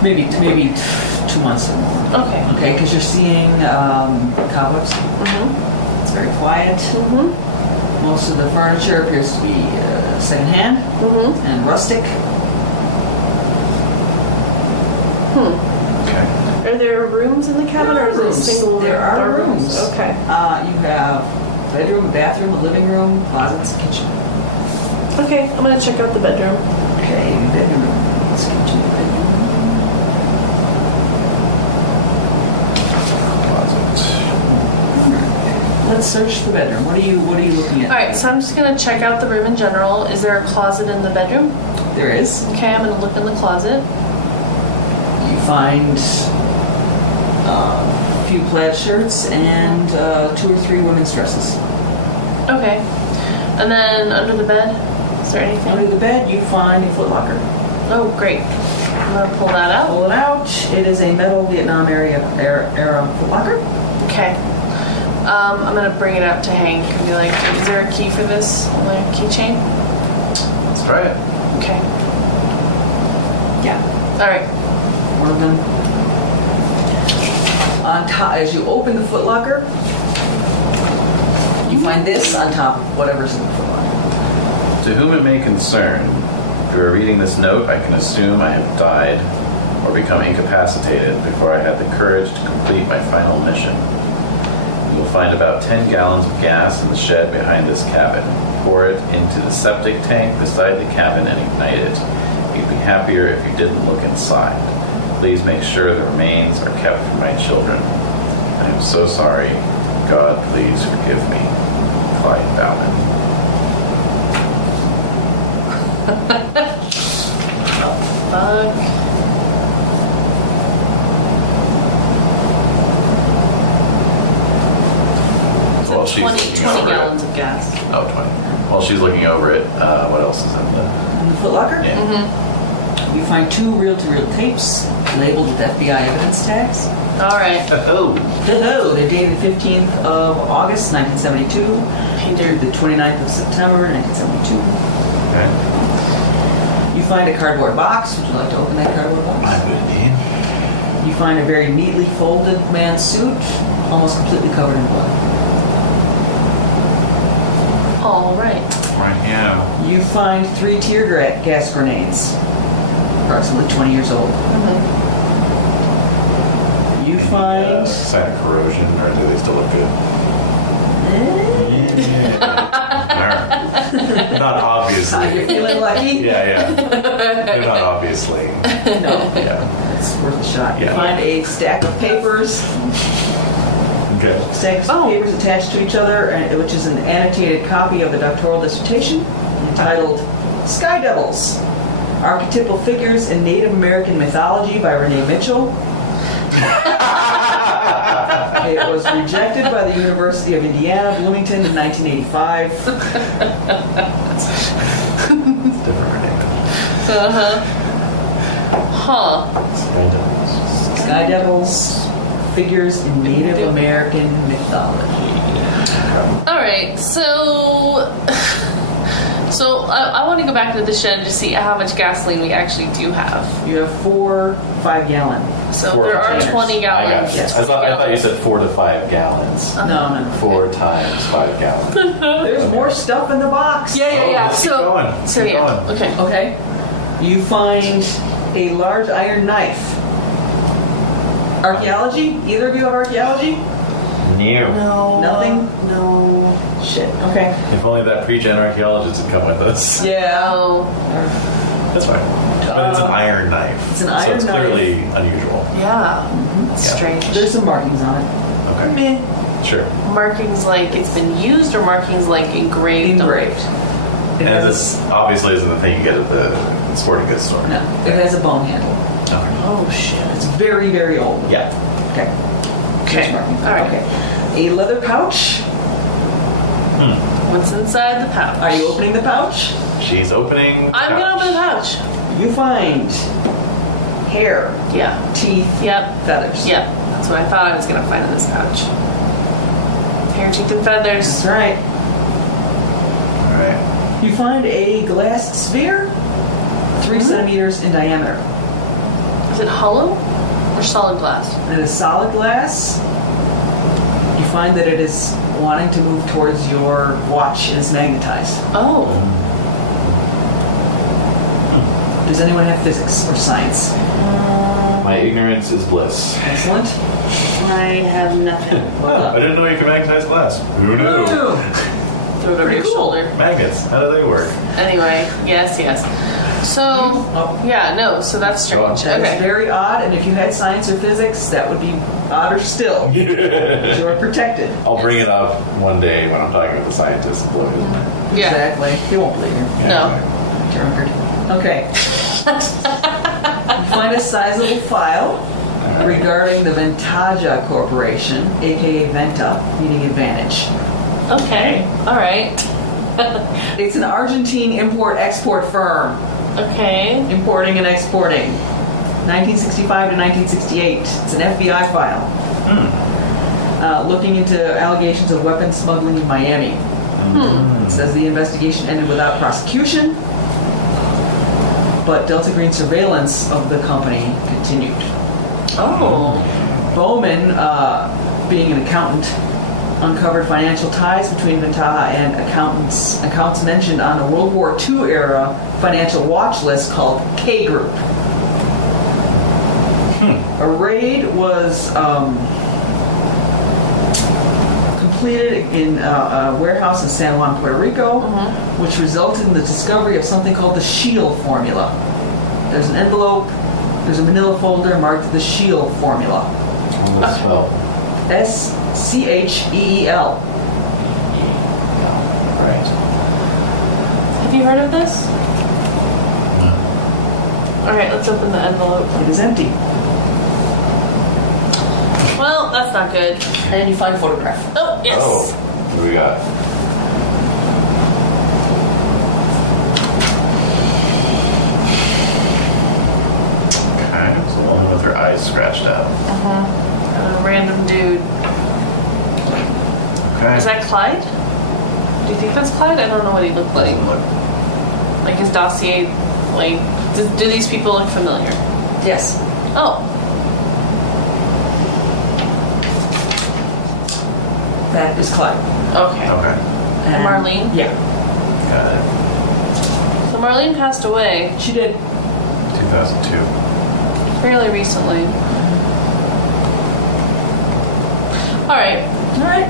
Maybe 2 months or more. Okay. Okay, because you're seeing cobwebs. It's very quiet. Most of the furniture appears to be secondhand and rustic. Okay. Are there rooms in the cabin, or is it a single room? There are rooms. Okay. You have a bedroom, a bathroom, a living room, closets, a kitchen. Okay, I'm gonna check out the bedroom. Okay, bedroom. Let's go to the bedroom. Let's search the bedroom. What are you looking at? All right, so I'm just gonna check out the room in general. Is there a closet in the bedroom? There is. Okay, I'm gonna look in the closet. You find a few plaid shirts and 2 or 3 women's dresses. Okay, and then under the bed, is there anything? Under the bed, you find a footlocker. Oh, great. I'm gonna pull that out. Pull it out. It is a metal Vietnam era footlocker. Okay. I'm gonna bring it up to Hank and be like, is there a key for this on my keychain? Let's try it. Okay. Yeah. All right. One of them. On top, as you open the footlocker, you find this on top of whatever's in the footlocker. To whom it may concern, if you are reading this note, I can assume I have died or become incapacitated before I had the courage to complete my final mission. You will find about 10 gallons of gas in the shed behind this cabin. Pour it into the septic tank beside the cabin and ignite it. You'd be happier if you didn't look inside. Please make sure the remains are kept for my children. I am so sorry. God, please forgive me. Clyde Ballin. Fuck. Well, she's 20 looking over gallons it. of gas. Oh, 20. While she's looking over it, what else is in the... In the footlocker, Yeah. you find 2 reel-to-reel tapes labeled with FBI evidence tags. All right. Oh. Hello, they're dated the 15th of August, 1972, through the 29th of September, 1972. Okay. You find a cardboard box. Would you like to open that cardboard box? I would indeed. You find a very neatly folded man's suit, almost completely covered in blood. All right. Right, yeah. You find 3 tear gas grenades, approximately 20 years old. You find... Sign of corrosion, or do they still look good? Not obviously. You're feeling lucky? Yeah. They're not obviously. No. Yeah. It's worth a shot. You Yeah. find a stack of papers. Okay. Stacks of papers attached to each other, which is an annotated copy of the doctoral dissertation entitled Sky Devils, Archetypal Figures in Native American Mythology by Renee Mitchell. It was rejected by the University of Indiana, Bloomington in 1985. It's different name. Huh. Sky Devils, Figures in Native American Mythology. All right. So I want to go back to the shed to see how much gasoline we actually do have. You have 4 5-gallon. So 4 there are containers. 20 I got gallons. you. I thought you said 4 to 5 gallons. No. 4 times 5 gallons. There's more stuff in the box. Yeah. Let's keep going. So Keep yeah. going. Okay. Okay. You find a large iron knife. Archaeology? Either of you have archaeology? New. No. Nothing? No. Shit. Okay. If only that pre-gen archaeologist had come with us. Yeah. No. That's fine. But it's an iron knife. It's an iron so it's knife. clearly unusual. Yeah. That's Yeah. strange. There's some markings on it. Okay. Meh. Sure. Markings like it's been used or markings like engraved? Engraved. It And has this obviously isn't the thing you get at the sporting goods store. no, it has a bone handle. Okay. Oh shit. It's very, very old. Yeah. Okay. Okay. There's markings. All right. Okay. A leather pouch. What's inside the pouch? Are you opening the pouch? She's opening. the I'm gonna pouch. open the pouch. You find hair, Yeah. teeth, Yep. feathers. Yep. That's what I thought I was gonna find in this pouch. Hair, teeth, and feathers. That's right. All right. You find a glass sphere, 3 centimeters in diameter. Is it hollow or solid glass? It is solid glass. You find that it is wanting to move towards your watch. It is magnetized. Oh. Does anyone have physics or science? My ignorance is bliss. Excellent. I have nothing. Well I done. didn't know you could magnetize glass. Who knew? Ooh. Throw it over Pretty your cool. shoulder. Magnets. How do they work? Anyway, yes. So, Oh. yeah, no, so that's strange. That is Okay. very odd, and if you had science or physics, that would be odder still. You are protected. I'll bring it up one day when I'm talking with the scientists. Yeah. Exactly. They won't believe you. No. Drunkard. Okay. You find a sizable file regarding the Ventaja Corporation, aka Venta, meaning advantage. Okay. All right. It's an Argentine import-export firm, Okay. importing and exporting. 1965 to 1968. It's an FBI file. Looking into allegations of weapons smuggling in Miami. It says the investigation ended without prosecution, but Delta Green surveillance of the company continued. Oh. Bowman, being an accountant, uncovered financial ties between Ventaja and accounts mentioned on a World War II era financial watch list called K Group. A raid was completed in a warehouse in San Juan, Puerto Rico, which resulted in the discovery of something called the Scheele formula. There's an envelope, there's a manila folder marked the Scheele formula. Let's spell. SCHEEL. Right. Have you heard of this? All right, let's open the envelope. It is empty. Well, that's not good. And then you find a photograph. Oh, yes. Oh, what do we got? Okay, so the woman with her eyes scratched out. A random dude. Okay. Is that Clyde? Do you think that's Clyde? I don't know what he looked like. Doesn't look. Like his dossier, like, do these people look familiar? Yes. Oh. That is Clyde. Okay. Okay. And Marlene? Yeah. Got it. So Marlene passed away She did. 2002. fairly recently. All right. All right.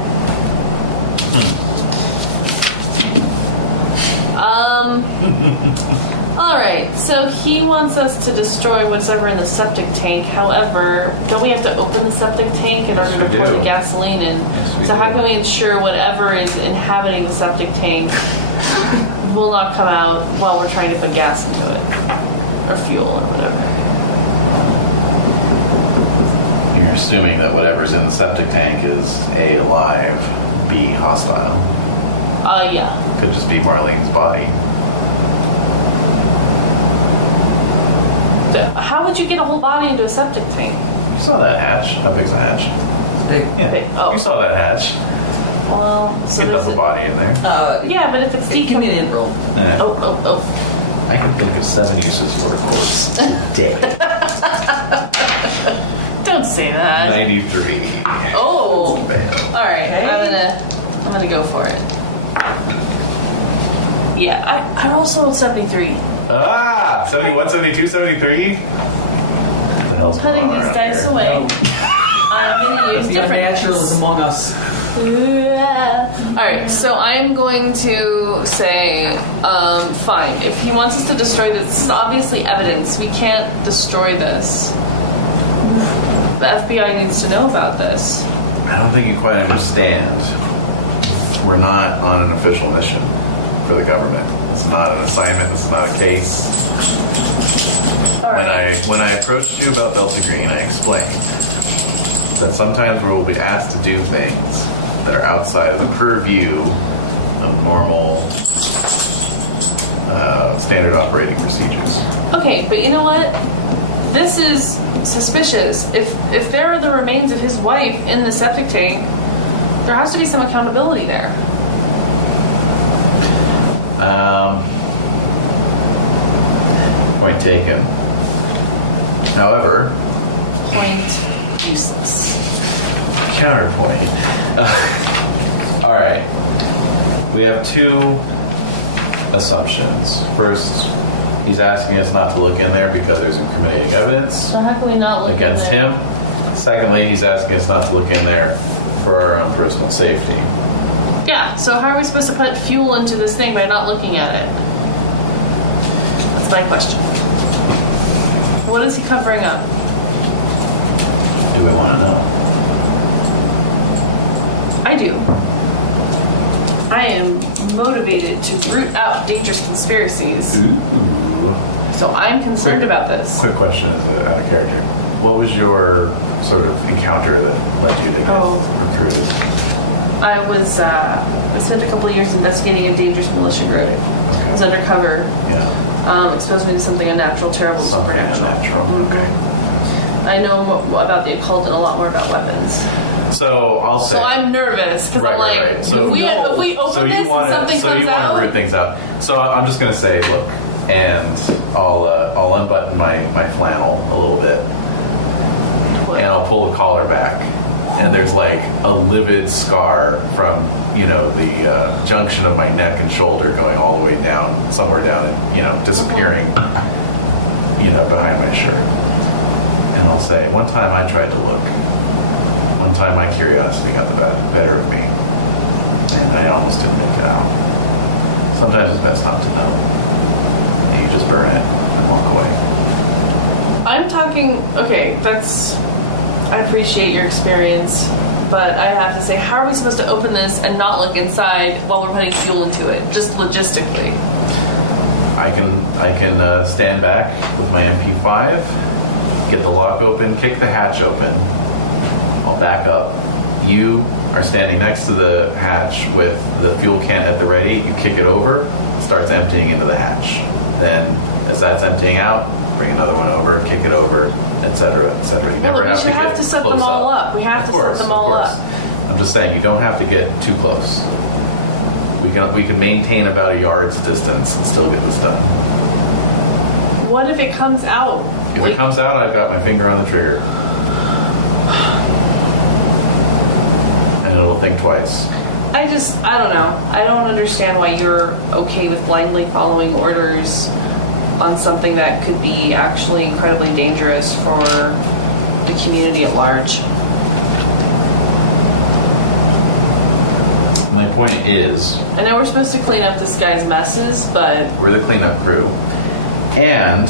All right. So he wants us to destroy whatever in the septic tank. However, don't we have to open the septic tank in order Yes, to we pour do. the gasoline in? Yes, we So how do. can we ensure whatever is inhabiting the septic tank will not come out while we're trying to put gas into it, or fuel, or whatever? You're assuming that whatever's in the septic tank is A, alive, B, hostile. Yeah. Could just be Marlene's body. How would you get a whole body into a septic tank? You saw that hatch. How big's the hatch? Big. Yeah. Big. Oh. You saw that hatch. Well, so Get there's the a, body in there. yeah, but if it's Give me an decomposed. in roll. Eh. Oh. I can think of 7 uses for a corpse today. Don't say that. 93. Oh. Bam. All right, Okay. I'm gonna go for it. Yeah, I also 73. Ah! 71, 72, 73? What the hell's Putting going on these around dice here? away. I gonna use The different unnatural is ones. among us. Alright, so I'm going to say, fine. If he wants us to destroy this is obviously evidence. We can't destroy this. The FBI needs to know about this. I don't think you quite understand. We're not on an official mission for the government. It's not an assignment. It's not a case. Alright. When I approached you about Delta Green, I explained that sometimes we will be asked to do things that are outside of the purview of normal standard operating procedures. Okay, but you know what? This is suspicious. If there are the remains of his wife in the septic tank, there has to be some accountability there. Point taken. However, Point useless. counterpoint. All right. We have two assumptions. First, he's asking us not to look in there because there's incriminating evidence So how can we not look against in there? him. Secondly, he's asking us not to look in there for our own personal safety. Yeah, so how are we supposed to put fuel into this thing by not looking at it? That's my question. What is he covering up? Do we want to know? I do. I am motivated to root out dangerous conspiracies. Ooh. So I'm concerned about this. Quick question as out of character. What was your sort of encounter that led you to get recruited? I spent a couple of years investigating a dangerous militia group. I was undercover. Yeah. Exposed me to something unnatural, terrible, Something supernatural. unnatural. Okay. I know more about the occult and a lot more about weapons. So I'll say. So I'm nervous because I'm like, Right. So, if we open this and something comes you want out. to root things out. So I'm just going to say, look, and I'll unbutton my flannel a little bit, and I'll pull the collar back, and there's like a livid scar from the junction of my neck and shoulder going all the way down, somewhere down, and disappearing, behind my shirt. And I'll say, one time I tried to look. One time my curiosity got the better of me, and I almost didn't make it out. Sometimes it's best not to know. And you just burn it and walk away. I'm talking, okay, I appreciate your experience, but I have to say, how are we supposed to open this and not look inside while we're putting fuel into it, just logistically? I can stand back with my MP5, get the lock open, kick the hatch open. I'll back up. You are standing next to the hatch with the fuel can at the ready. You kick it over, it starts emptying into the hatch. Then, as that's emptying out, bring another one over, kick it over, etc., etc. You never We should have to set them all up. We have to set them all up. I'm just saying, you don't have to get too close. We can maintain about a yard's distance and still get this done. What if it comes out? If it comes out, I've got my finger on the trigger. And it'll think twice. I don't know. I don't understand why you're okay with blindly following orders on something that could be actually incredibly dangerous for the community at large. My point is, I know we're supposed to clean up this guy's messes, but we're the cleanup crew. And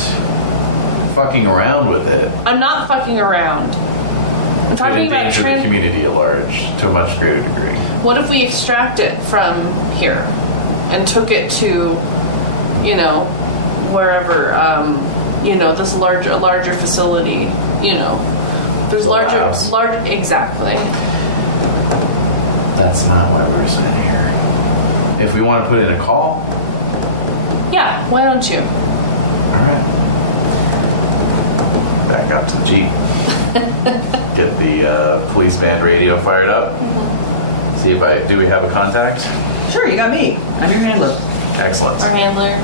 fucking around with it I'm not fucking around. I'm could talking about endanger the community at large to a much greater degree. What if we extract it from here and took it to, wherever, this larger facility, there's The labs. exactly. That's not why we're sitting here. If we want to put in a call, Yeah, why don't you? all right. Back up to the Jeep. Get the police band radio fired up. See if do we have a contact? Sure, you got me. I'm your handler. Excellent. Our handler.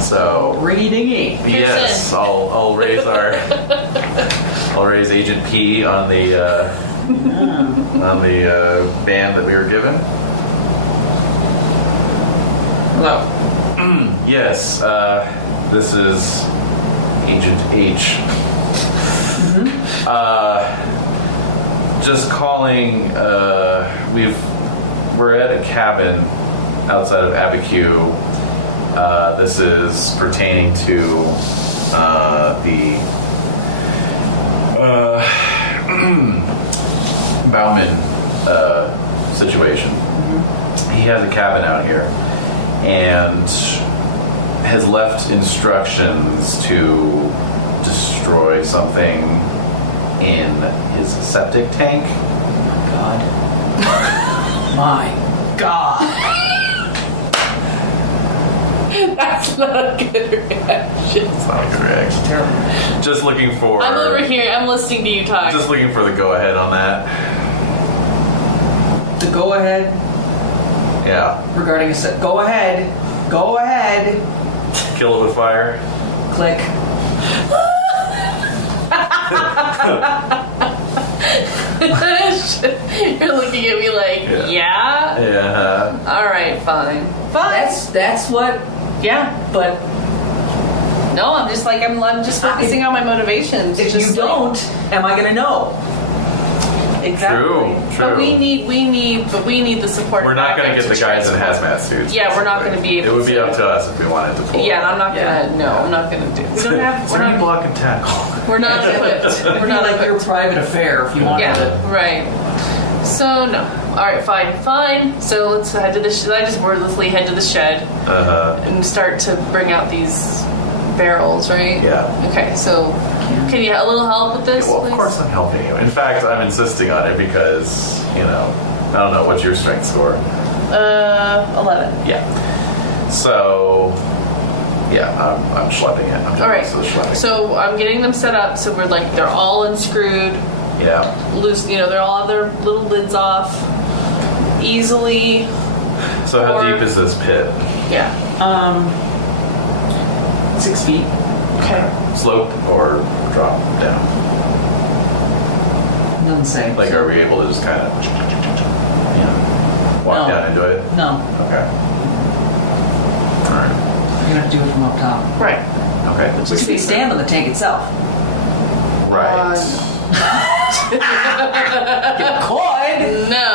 So, Ringy dingy. yes, I'll raise I'll raise Agent P on the band that we were given. Hello. Yes, this is Agent H. just calling. We're at a cabin outside of Abiquiu. This is pertaining to the Bauman situation. He has a cabin out here and has left instructions to destroy something in his septic tank. God. My God. That's not a good reaction. It's not a good reaction. Terrible. Just looking for. I'm over here. I'm listening to you talk. Just looking for the go-ahead on that. The go ahead Yeah. regarding a set. Go ahead. Go ahead. Kill it with fire. Click. You're looking at me like, yeah? Yeah. All right, fine. Fine. That's what. Yeah. But No, I'm just like, I'm just focusing on my motivations. if Just you like- don't, am I gonna know? Exactly. True. But we need the support. We're not going back to get to the guys in transport. hazmat suits. Yeah, we're not basically. gonna be able It would be to. up to us if we wanted to pull. Yeah, and I'm not Yeah. gonna. No, I'm not gonna do. We don't have. Is We're there any not. block and tackle? We're not equipped. We're It'd be not like your equipped. private affair if you wanted Yeah. to. Right. So no. All right. Fine. So let's head to the. I just wordlessly head to the shed and start to bring out these barrels. Right. Yeah. Okay. So can you have a little help with this? Well, please? of course I'm helping you. In fact, I'm insisting on it because, I don't know, what's your strength score? 11. Yeah. So, yeah, I'm schlepping it. I'm doing All right. most of the schlepping. So I'm getting them set up. So we're like they're all unscrewed, Yeah. loose. They all have their little lids off, easily. So how Or- deep is this pit? Yeah. 6 feet. Okay. Slope or drop down? Doesn't say. Like, are we able to just kind of, walk No. down into it? No, Okay. All right. you have to do it from up top. Right. Okay. We can stand on the tank itself. Right. Could. No.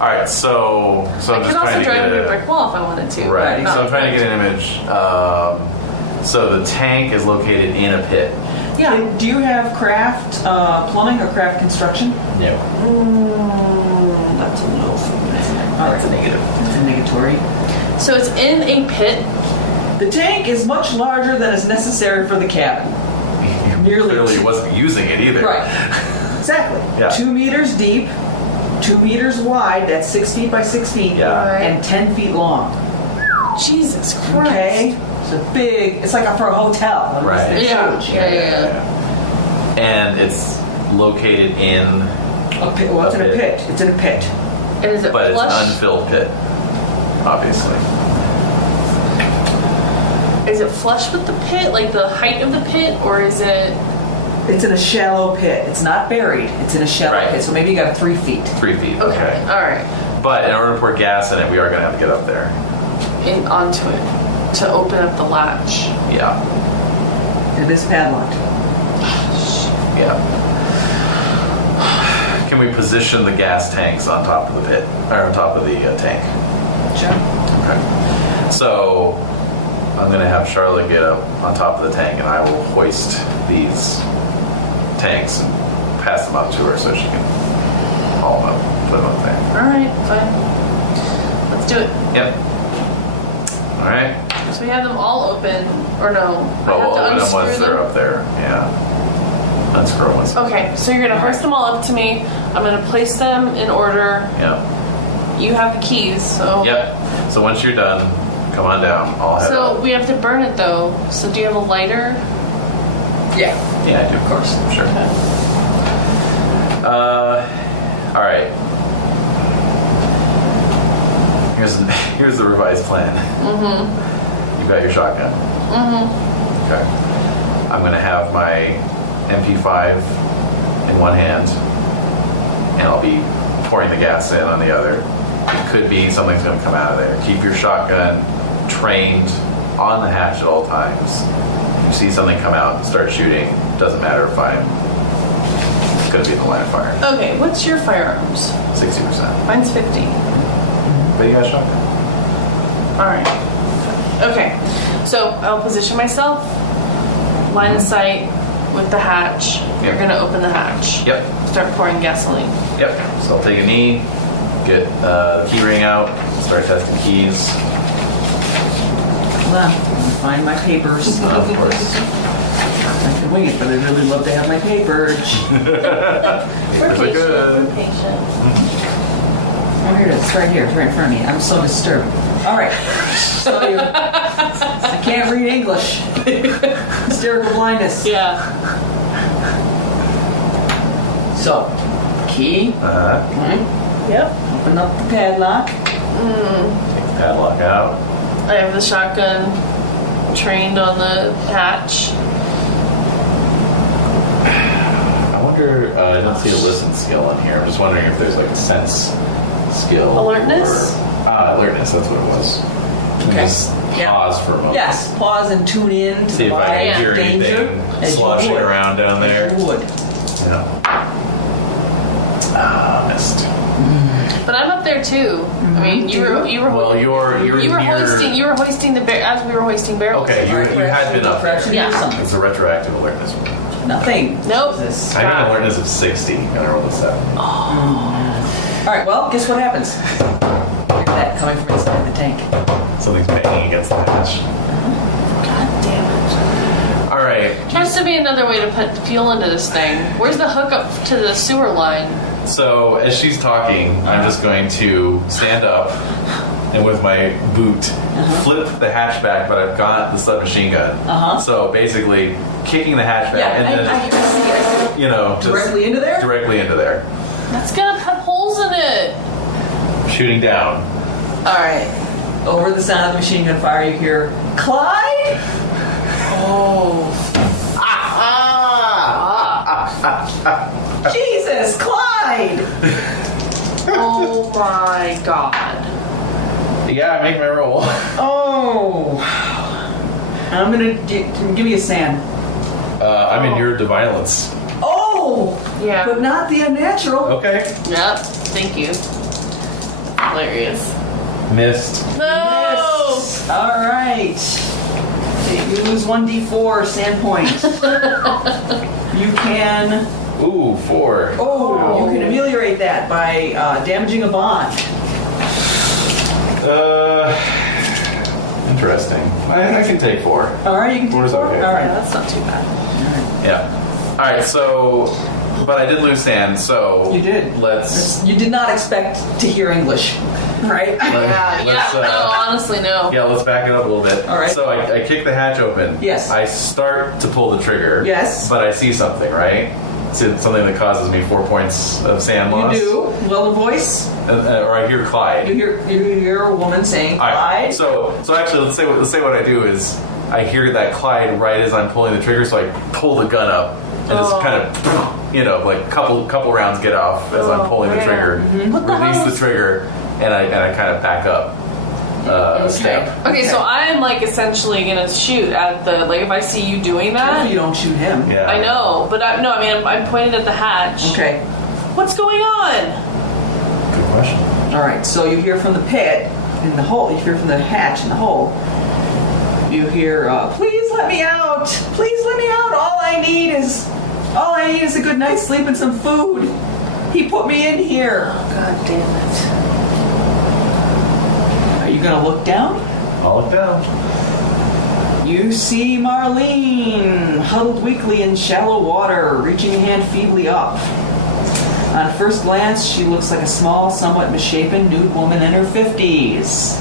All right. So I'm I just could also trying to drive get into a a brick wall if I wanted to. right. Not So I'm trying to right. get an image. So the tank is located in a pit. Yeah. Do you have craft plumbing or craft construction? No. That's a no for me. That's a negative. It's a negatory. So it's in a pit. The tank is much larger than is necessary for the cabin. Nearly Clearly two- wasn't using it either. Right. Exactly. Yeah. 2 meters deep, 2 meters wide. That's 6 feet by 6 feet. Yeah. Right. And 10 feet long. Jesus Christ. Okay. It's a big. It's like for a hotel. Right. It's Yeah. huge. Yeah. And it's located in, A pit. Well, it's in a A pit. pit. It's in a pit. And is it but it's flush? an unfilled pit, obviously. Is it flush with the pit, like the height of the pit, or is it? It's in a shallow pit. It's not buried. It's in a shallow Right. pit. So maybe you got 3 feet. 3 feet. Okay. All right. But in order to pour gas in it, we are going to have to get up there. Onto it to open up the latch. Yeah. It is padlocked. Yeah. Can we position the gas tanks on top of the pit, or on top of the tank? Sure. Okay. So I'm going to have Charlotte get up on top of the tank, and I will hoist these tanks and pass them up to her so she can haul them up, put them up there. All right. Fine. Let's do it. Yep. All right. So we have them all open, or no? But we'll open them unscrew once they're up there. Yeah. Unscrew them once. Okay, so you're gonna hoist them all up to me. I'm gonna place them in order. Yeah. You have the keys, so. Yep. So once you're done, come on down. I'll head So up. we have to burn it though. So do you have a lighter? Yeah. Yeah, I do. Of course. Sure. All right. Here's the revised plan. Mm-hmm. You got your shotgun. Mm-hmm. Okay. I'm gonna have my MP5 in one hand, and I'll be pouring the gas in on the other. It could be something's gonna come out of there. Keep your shotgun trained on the hatch at all times. If you see something come out and start shooting, doesn't matter if I'm going to be in the line of fire. Okay, what's your firearms? 60%. Mine's 50. But you got a shotgun. All right. Okay, so I'll position myself, line of sight with the hatch. You're Yep. gonna open the hatch. Yep. Start pouring gasoline. Yep. So I'll take a knee, get the key ring out, start testing keys. Hold on. Find my papers. Of course. I can wing it, but I'd really love to have my papers. We're If I could. We're patient. Oh, here it is. It's right here. It's right in front of me. I'm so disturbed. All right. So I can't read English. Hysterical blindness. Yeah. So, key. Right. Yep. Open up the padlock. Take the padlock out. I have the shotgun trained on the hatch. I wonder, I don't see a listen skill on here. I'm just wondering if there's like a sense skill. Alertness? Alertness, that's what it was. Okay. Just Yeah. pause for a moment. Yes, pause and tune in to See the if I vibe can of hear danger. anything as you sloshing would. around down there. As you would. Yeah. Ah, missed. But I'm up there too. I mean, you were Well, you're you were near- hoisting the as we were hoisting barrels. Okay, you had been up there. Perhaps you Yeah. knew something. It's a retroactive alertness. Nothing. Nope. Jesus. I got an alertness of 60, and I rolled a 7. All right, well, guess what happens? Hear that coming from inside the tank. Something's banging against the hatch. God damn it. All right. There has to be another way to put fuel into this thing. Where's the hookup to the sewer line? So as she's talking, I'm just going to stand up and with my boot flip the hatch back, but I've got the submachine gun. So basically kicking the hatch back Yeah, and then I see. you know just Directly into there? Directly into there. That's gonna put holes in it. Shooting down. All right. Over the sound of the machine gun fire, you hear, Clyde? Oh. Jesus, Clyde! Oh my God. Yeah, I make my roll. Oh. I'm gonna give me a sand. I'm in your to violence. Oh! Yeah. But not the unnatural. Okay. Yep. Thank you. Hilarious. Missed. No. Yes. All right. You lose 1d4 sand points. You can. Ooh, 4. Oh, you can ameliorate that by damaging a bond. Interesting. I can take 4. All right, you can do 4 is 4. okay. All Yeah, right. that's not too bad. Yeah. All right. So, but I did lose sand. So You did. Let's. You did not expect to hear English, right? Yeah. Let's, No. Honestly, no. Yeah, let's back it up a little bit. All right. So I kick the hatch open. Yes. I start to pull the trigger. Yes. But I see something, right? It's something that causes me 4 points of sand You loss. do. Well, the voice. Or I hear Clyde. You hear a woman saying, All right. Clyde. So actually, let's say what I do is I hear that Clyde right as I'm pulling the trigger, so I pull the gun up and just kind of, like couple rounds get off as I'm pulling the trigger, What the hell release the is- trigger, and I kind of back up a step. Okay, so I'm like essentially gonna shoot at the if I see you doing Hopefully that. you don't shoot him. Yeah. I know, but I'm pointed at the hatch. Okay. What's going on? Good question. All right. So you hear from the pit in the hole. You hear from the hatch in the hole. You hear, "Please let me out! Please let me out! All I need is a good night's sleep and some food. He put me in here." God damn it. Are you gonna look down? I'll look down. You see Marlene huddled weakly in shallow water, reaching a hand feebly up. On first glance, she looks like a small, somewhat misshapen nude woman in her 50s.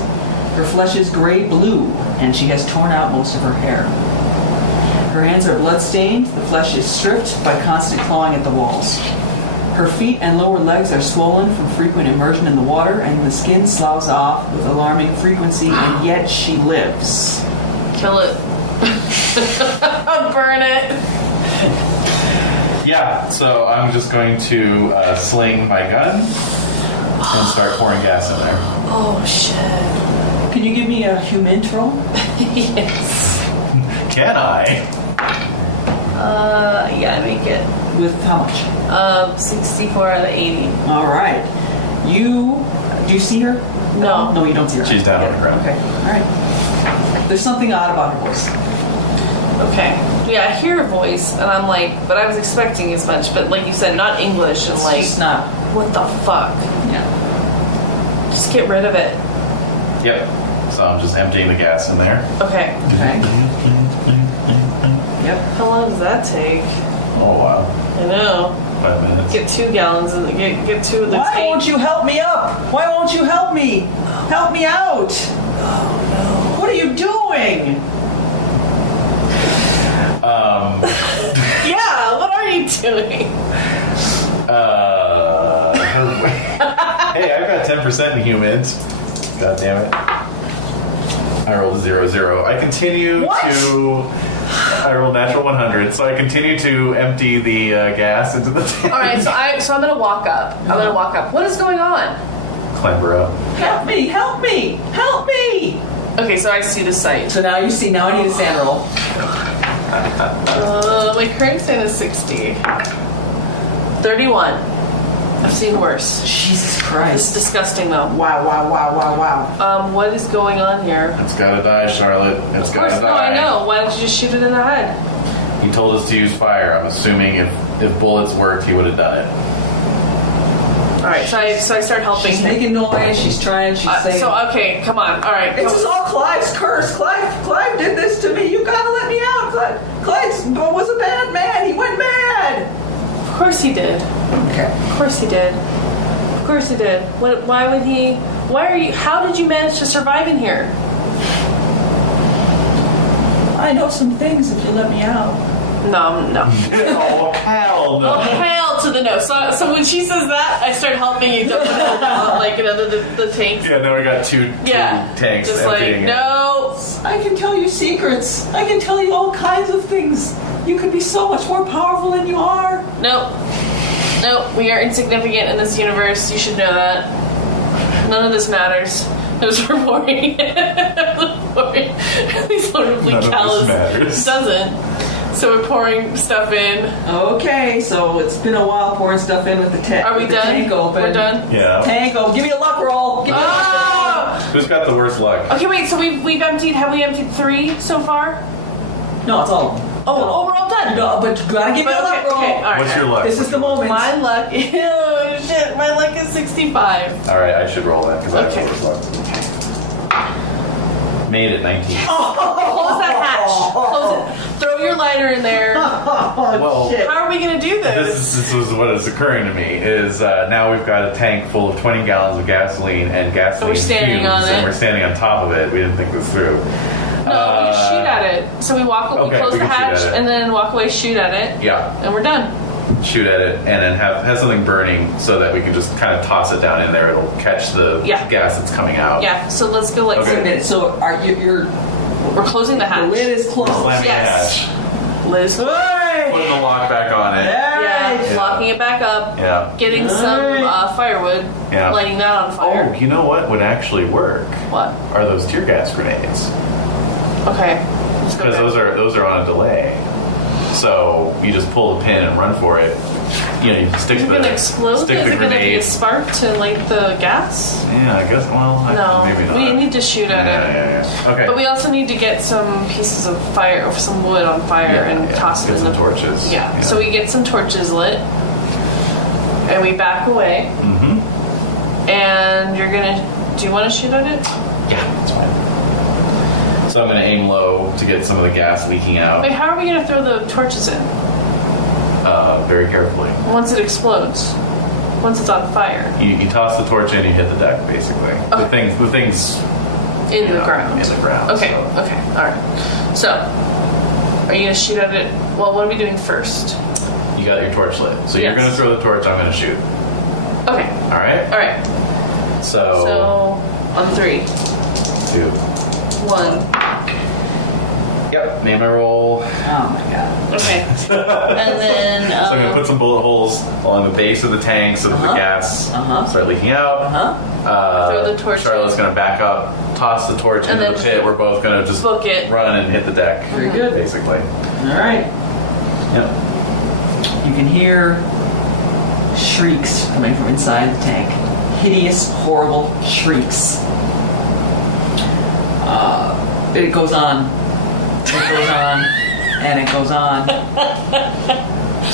Her flesh is gray-blue, and she has torn out most of her hair. Her hands are blood-stained, the flesh is stripped by constant clawing at the walls. Her feet and lower legs are swollen from frequent immersion in the water, and the skin sloughs off with alarming frequency, and yet she lives. Kill it. Burn it. Yeah, so I'm just going to sling my gun and start pouring gas in there. Oh shit. Can you give me a humintroll? Yes. Can I? Yeah, make it. with how much? 64 out of 80. All right. Do you see her? No. No, you don't see her. She's down on the ground. Okay. All right. There's something odd about her voice. Okay. Yeah, I hear a voice, and I'm like, but I was expecting as much. But like you said, not English, and It's like, just not. what the fuck? Yeah. Just get rid of it. Yep. So I'm just emptying the gas in there. Okay. Okay. Yep. How long does that take? Oh wow. I know. 5 minutes. Get 2 gallons and get 2 of the Why tank. won't you help me up? Why won't you help me? Help me out. Oh What are you doing? Yeah, what are you doing? Hey, I've got 10% in humans. God damn it. I rolled a 0-0. I continue What? I rolled natural 100, so I continue to empty the gas into the tank. All right, so I'm gonna walk up. I'm gonna walk up. What is going on? Clamber up. Help me! Help me! Help me! Okay, so I see the site. So now you see. Now I need a sand roll. My current sand is 60. 31. I've seen worse. Jesus It's Christ! disgusting though. Wow! Wow! Wow! Wow! Wow! What is going on here? It's gotta die, Charlotte. It's Of course, gotta no, die. I know. Why did you just shoot it in the head? He told us to use fire. I'm assuming if bullets worked, he would have done it. All right, so I start helping She's him. making noise. She's trying. She's saying. Okay, come on. All right. This is all Clive's curse. Clive did this to me. You gotta let me out. Clive was a bad man. He went mad. Of course he did. Okay. Of course he did. Of course he did. Why would he? Why are you? How did you manage to survive in here? I know some things if you let me out. No. Oh, hell no. Oh, hell to the no. So when she says that, I start helping you dump it out, like the tanks. Yeah, now we got two tanks just like emptying it. no. I can tell you secrets. I can tell you all kinds of things. You could be so much more powerful than you are. Nope. We are insignificant in this universe. You should know that. None of this matters. Because we're boring. These horribly None of this callous. matters. Doesn't. So we're pouring stuff in. Okay, so it's been a while pouring stuff in with the tank. Are we done? Tank open. We're done. Yeah. Tank open. Give me a luck roll. Give me a luck roll. Oh! Who's got the worst luck? Okay, wait. So we've emptied. Have we emptied 3 so far? No, it's all of them. Oh, we're all done. No, but you gotta give me a luck roll. Okay, all right. What's your luck? This is the moment. My luck. Ew, shit. My luck is 65. All right, I should roll that because I Okay. have the worst luck. Made it 19. Close that hatch. Close it. Throw your lighter in there. Well, shit. How are we gonna do this? this is what is occurring to me is now we've got a tank full of 20 gallons of gasoline and gasoline We're standing fumes, on it. and we're standing on top of it. We didn't think this through. No, we shoot at it. So we Okay, close we the can shoot hatch at it. and then walk away, shoot at it, Yeah, and we're done. shoot at it and then have something burning so that we can just kind of toss it down in there. It'll catch the Yeah. gas that's coming out. Yeah. So let's go like. Okay. Wait a minute. So are you're We're closing the the hatch. lid is closed. Slamming Yes. the hatch. Liz. Hey! Putting the lock back on it. Yeah. Hey! Locking it back up. Yeah. Getting some firewood. Yeah. Lighting that on fire. Oh, you know what would actually work? What? Are those tear gas grenades? Okay. Let's go Because back. those are on a delay. So you just pull the pin and run for it. You know, you stick Is it the gonna explode? stick Is the it gonna be a grenade. spark to light the gas? Yeah, I guess. Well, No. maybe not. We need to shoot at it. Yeah. Okay. But we also need to get some pieces of fire, or some wood on fire, and toss it Get in some the torches. Yeah. So we get some torches lit, and we back away. Mm-hmm. And you're gonna. Do you want to shoot at it? Yeah, that's fine. So I'm going to aim low to get some of the gas leaking out Wait, how are we gonna throw the torches in very carefully. once it explodes? Once it's on fire You toss the torch in, you hit the deck, basically. The thing's in the know, ground. in the ground, Okay. so. Okay. All right. So, are you gonna shoot at it? Well, what are we doing first? You got your torch lit. So you're Yes. going to throw the torch, I'm going to shoot. Okay. All right? All right. So, So on 3, 2. 1. Yep, name my roll. Oh my god. Okay. And then So I'm going to put some bullet holes along the base of the tank so that the gas start leaking out. throw the torch Charlotte's in. going to back up, toss the torch And into the then pit. We're both going to just book it. run and hit the deck. Very good. Basically. All right. Yep. You can hear shrieks coming from inside the tank. Hideous, horrible shrieks. It goes on. It goes on. And it goes on.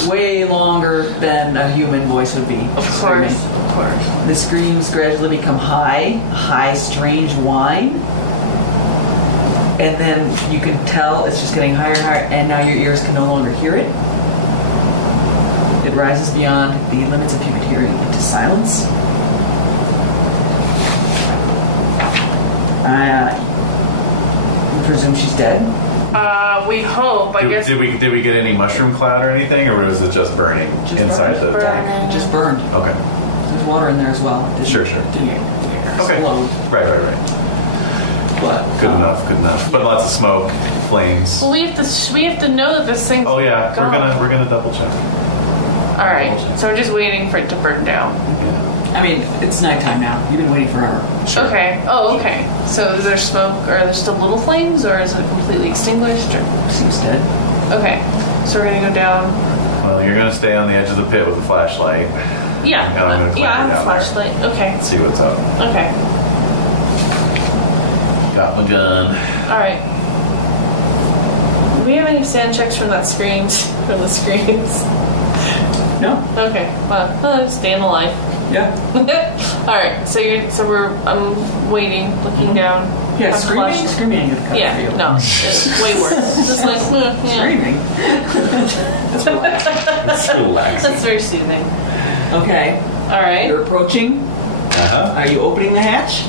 Way longer than a human voice would be. Of screaming. course. Of course. The screams gradually become high, strange whine. And then you can tell it's just getting higher and higher, and now your ears can no longer hear it. It rises beyond the limits of human hearing into silence. You presume she's dead? We hope. I guess. Did we get any mushroom cloud or anything, or was it just burning Just inside burned. the Burning. tank? It just burned. Okay. There's water in there as well. It didn't- Sure. Didn't Okay. explode. Right. But, Good enough. But lots of smoke, flames. Well, we have to know that this thing's Oh yeah, gone. we're gonna double check. All right. So we're just waiting for it to burn down. I mean, it's nighttime now. You've been waiting forever. Sure. Okay. Oh, okay. So is there smoke? Or are there still little flames, or is it completely extinguished? Or... Seems dead. Okay. So we're gonna go down. Well, you're gonna stay on the edge of the pit with a flashlight. Yeah. I'm gonna climb Yeah. I have down a flashlight. Okay. See what's up. Okay. Got my gun. All right. Do we have any sand checks from that screams? From the screams? No? Okay. Well, staying alive. Yeah. All right. I'm waiting, looking down. Yeah, Have a screaming? flash- Screaming ain't gonna cut Yeah. for you. No. It's way worse. Just like yeah. Screaming? That's relaxing. It's relaxing. That's very soothing. Okay. All right. You're approaching. Uh-huh. Are you opening the hatch?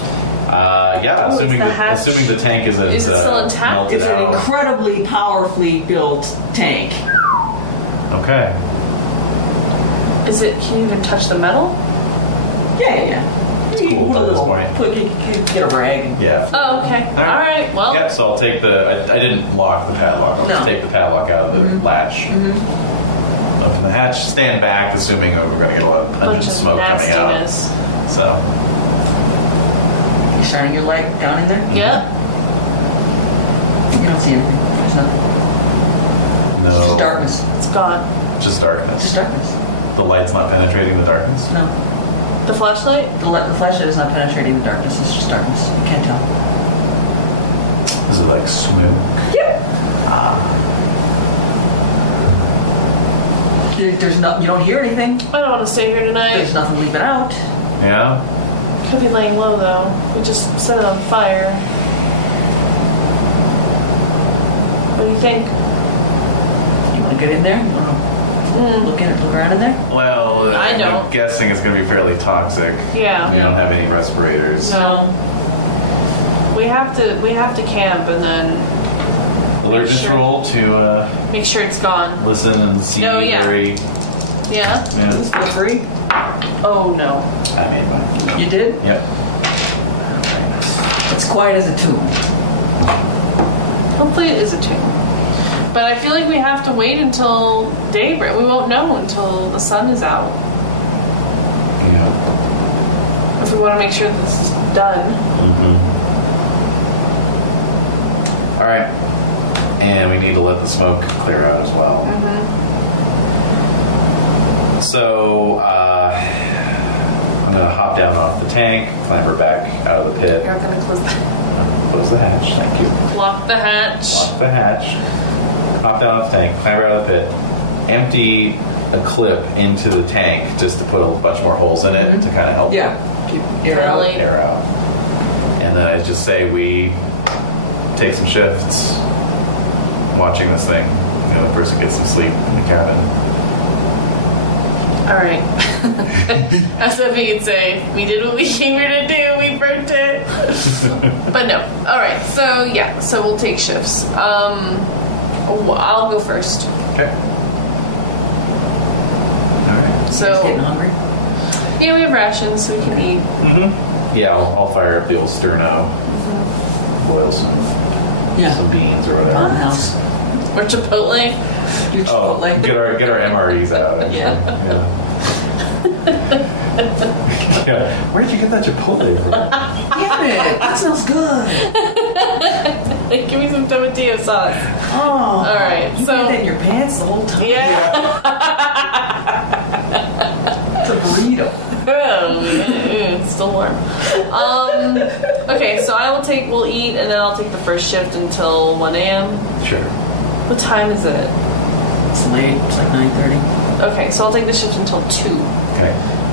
Yeah, Oh, assuming is the hatch- assuming the tank isn't Is it still intact? melted It's an out. incredibly powerfully built tank. Okay. Can you even touch the metal? Yeah. You can cool put a at this little, point. you can get a rag. Yeah. Oh, okay. All right. Well. Yep, so I'll take I didn't lock the padlock. I'll just No. take the padlock out of the latch. Open the hatch, stand back, assuming we're going to get a lot of Bunch pungent of smoke coming out. nastiness. So, You shining your light down in there? Yep. You don't see anything. There's nothing. no. It's just darkness. It's gone. Just darkness. It's just darkness. The light's not penetrating the darkness? No. The flashlight? The flashlight is not penetrating the darkness. It's just darkness. You can't tell. Is it like smoke? Yep. There's no. You don't hear anything. I don't want to stay here tonight. There's nothing leaving out. Yeah? Could be laying low though. We just set it on fire. What do you think? You want to get in there? You want to look around in there? Well, I don't. I'm guessing it's going to be fairly toxic. Yeah. We don't have any respirators. No. We have to camp and then Alertness Sure. roll to make sure it's gone. listen and see Oh, yeah. very... Yeah? Yeah. Feel free. Oh no. I made mine. You did? Yep. It's quiet as a tomb. Hopefully it is a tomb. But I feel like we have to wait until daybreak. We won't know until the sun is out. Yeah. If we want to make sure this is done. All right. And we need to let the smoke clear out as well. So, I'm going to hop down off the tank, clamber back out of the pit. You're not going to Close the hatch. Thank you. lock the hatch. Lock the hatch. Hop down off the tank, clamber out of the pit. Empty a clip into the tank just to put a bunch more holes in it to kind of help Yeah. Keep air out. Really? air out. And then I just say we take some shifts watching this thing. You know, the person gets some sleep in the cabin. All right. I was hoping you'd say, we did what we came here to do, we burnt it. But no. All right. So, yeah. So we'll take shifts. I'll go first. Okay. All right. Just So, getting hungry. yeah, we have rations, so we can eat. Yeah, I'll fire up the old sterno. Boil some beans or whatever. House. Or Chipotle. Your Oh, Chipotle. get our MREs out. Actually. Yeah. Yeah. Where'd you get that Chipotle from? Damn it! That smells good. Give me some tomatillo sauce. Oh. All right. You So, had that in your pants the whole time. yeah. It's a burrito. It's still warm. Okay, so we'll eat, and then I'll take the first shift until 1 a.m. Sure. What time is it? It's late. It's like 9:30. Okay, so I'll take the shift until 2. Okay.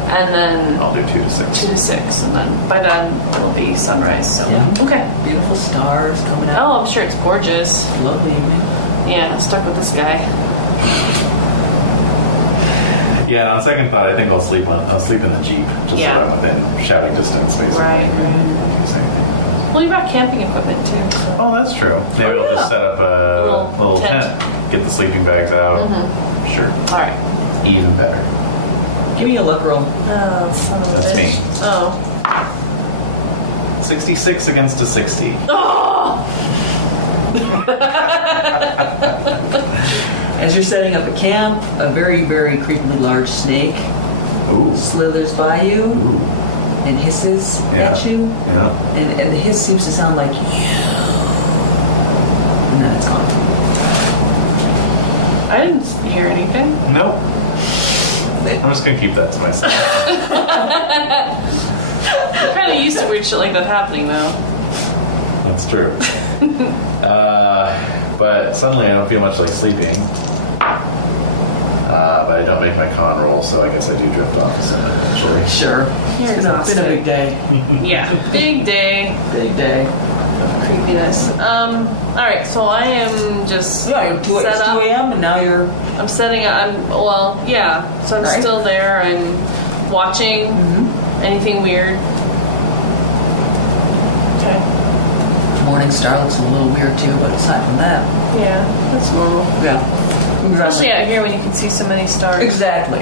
And then I'll do 2 to 6. 2 to 6, and then by then it'll be sunrise. So Yeah. okay. Beautiful stars coming out. Oh, I'm sure it's gorgeous. Lovely evening. Yeah, I'm stuck with this guy. Yeah, on second thought, I think I'll sleep in the Jeep, just Yeah. so I'm within shouting distance, basically. Right. Well, you brought camping equipment too. So. Oh, that's true. Maybe we'll just set up a little tent. Get the sleeping bags out. Sure. All right. Even better. Give me a luck roll. Oh, son of a That's bitch. me. Oh. 66 against a 60. Oh! As you're setting up a camp, a very, very creepily large snake Ooh. slithers by you Ooh. and hisses Yeah. at you. Yeah. And the hiss seems to sound like you. And then it's gone. I didn't hear anything. Nope. I'm just gonna keep that to myself. I'm kind of used to weird shit like that happening though. That's true. But suddenly I don't feel much like sleeping. But I don't make my con roll, so I guess I do drift off eventually. Sure. You're It's been a exhausted. big day. Yeah. Big day. Big day. Creepiness. All right. So I am just Yeah, it's 2 set up. a.m. and now you're... I'm setting up. Yeah. So I'm Right. still there. I'm watching. Anything weird? Okay. Morning star looks a little weird too, but aside from that, Yeah, that's normal. yeah. Especially out here when you can see so many stars. Exactly.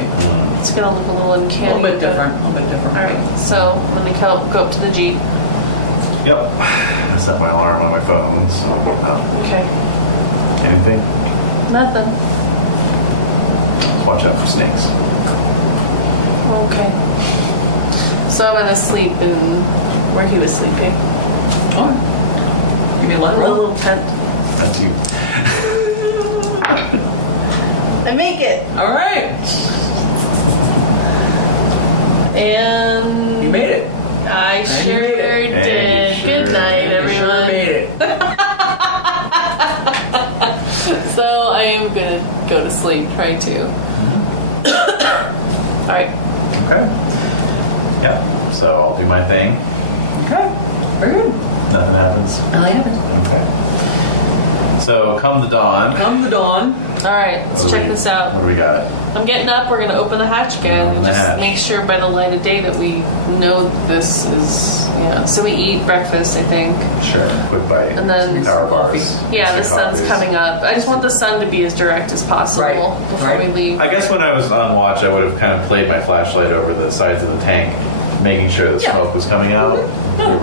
It's gonna look a little A uncanny. little bit but- different. A little bit different. All right. So let me go up to the Jeep. Yep. I set my alarm on my phone, so Okay. anything? Nothing. Watch out for snakes. Okay. So I'm gonna sleep in where he was sleeping. Oh. Give me a luck A roll. little tent. That's you. I make it. All right. And You made it. I And you sure made it. did. And you Good sure night, did. You everyone. sure made it. So I am gonna go to sleep. Try to. All right. Okay. Yeah. So I'll do my thing. Okay. Very good. Nothing happens. Nothing happened. Okay. So come the dawn. Come the dawn. All right. Let's What do check we- this out. What do we got? I'm getting up. We're gonna open the hatch again and Open the just hatch. make sure by the light of day that we know this is. Yeah. So we eat breakfast, I think. Sure. Quick bite. And then- Power bars. Yeah, the Some sun's coffees. coming up. I just want the sun to be as direct as possible Right, before right. we leave. I guess when I was on watch, I would have kind of played my flashlight over the sides of the tank, making sure the Yeah. smoke was coming out.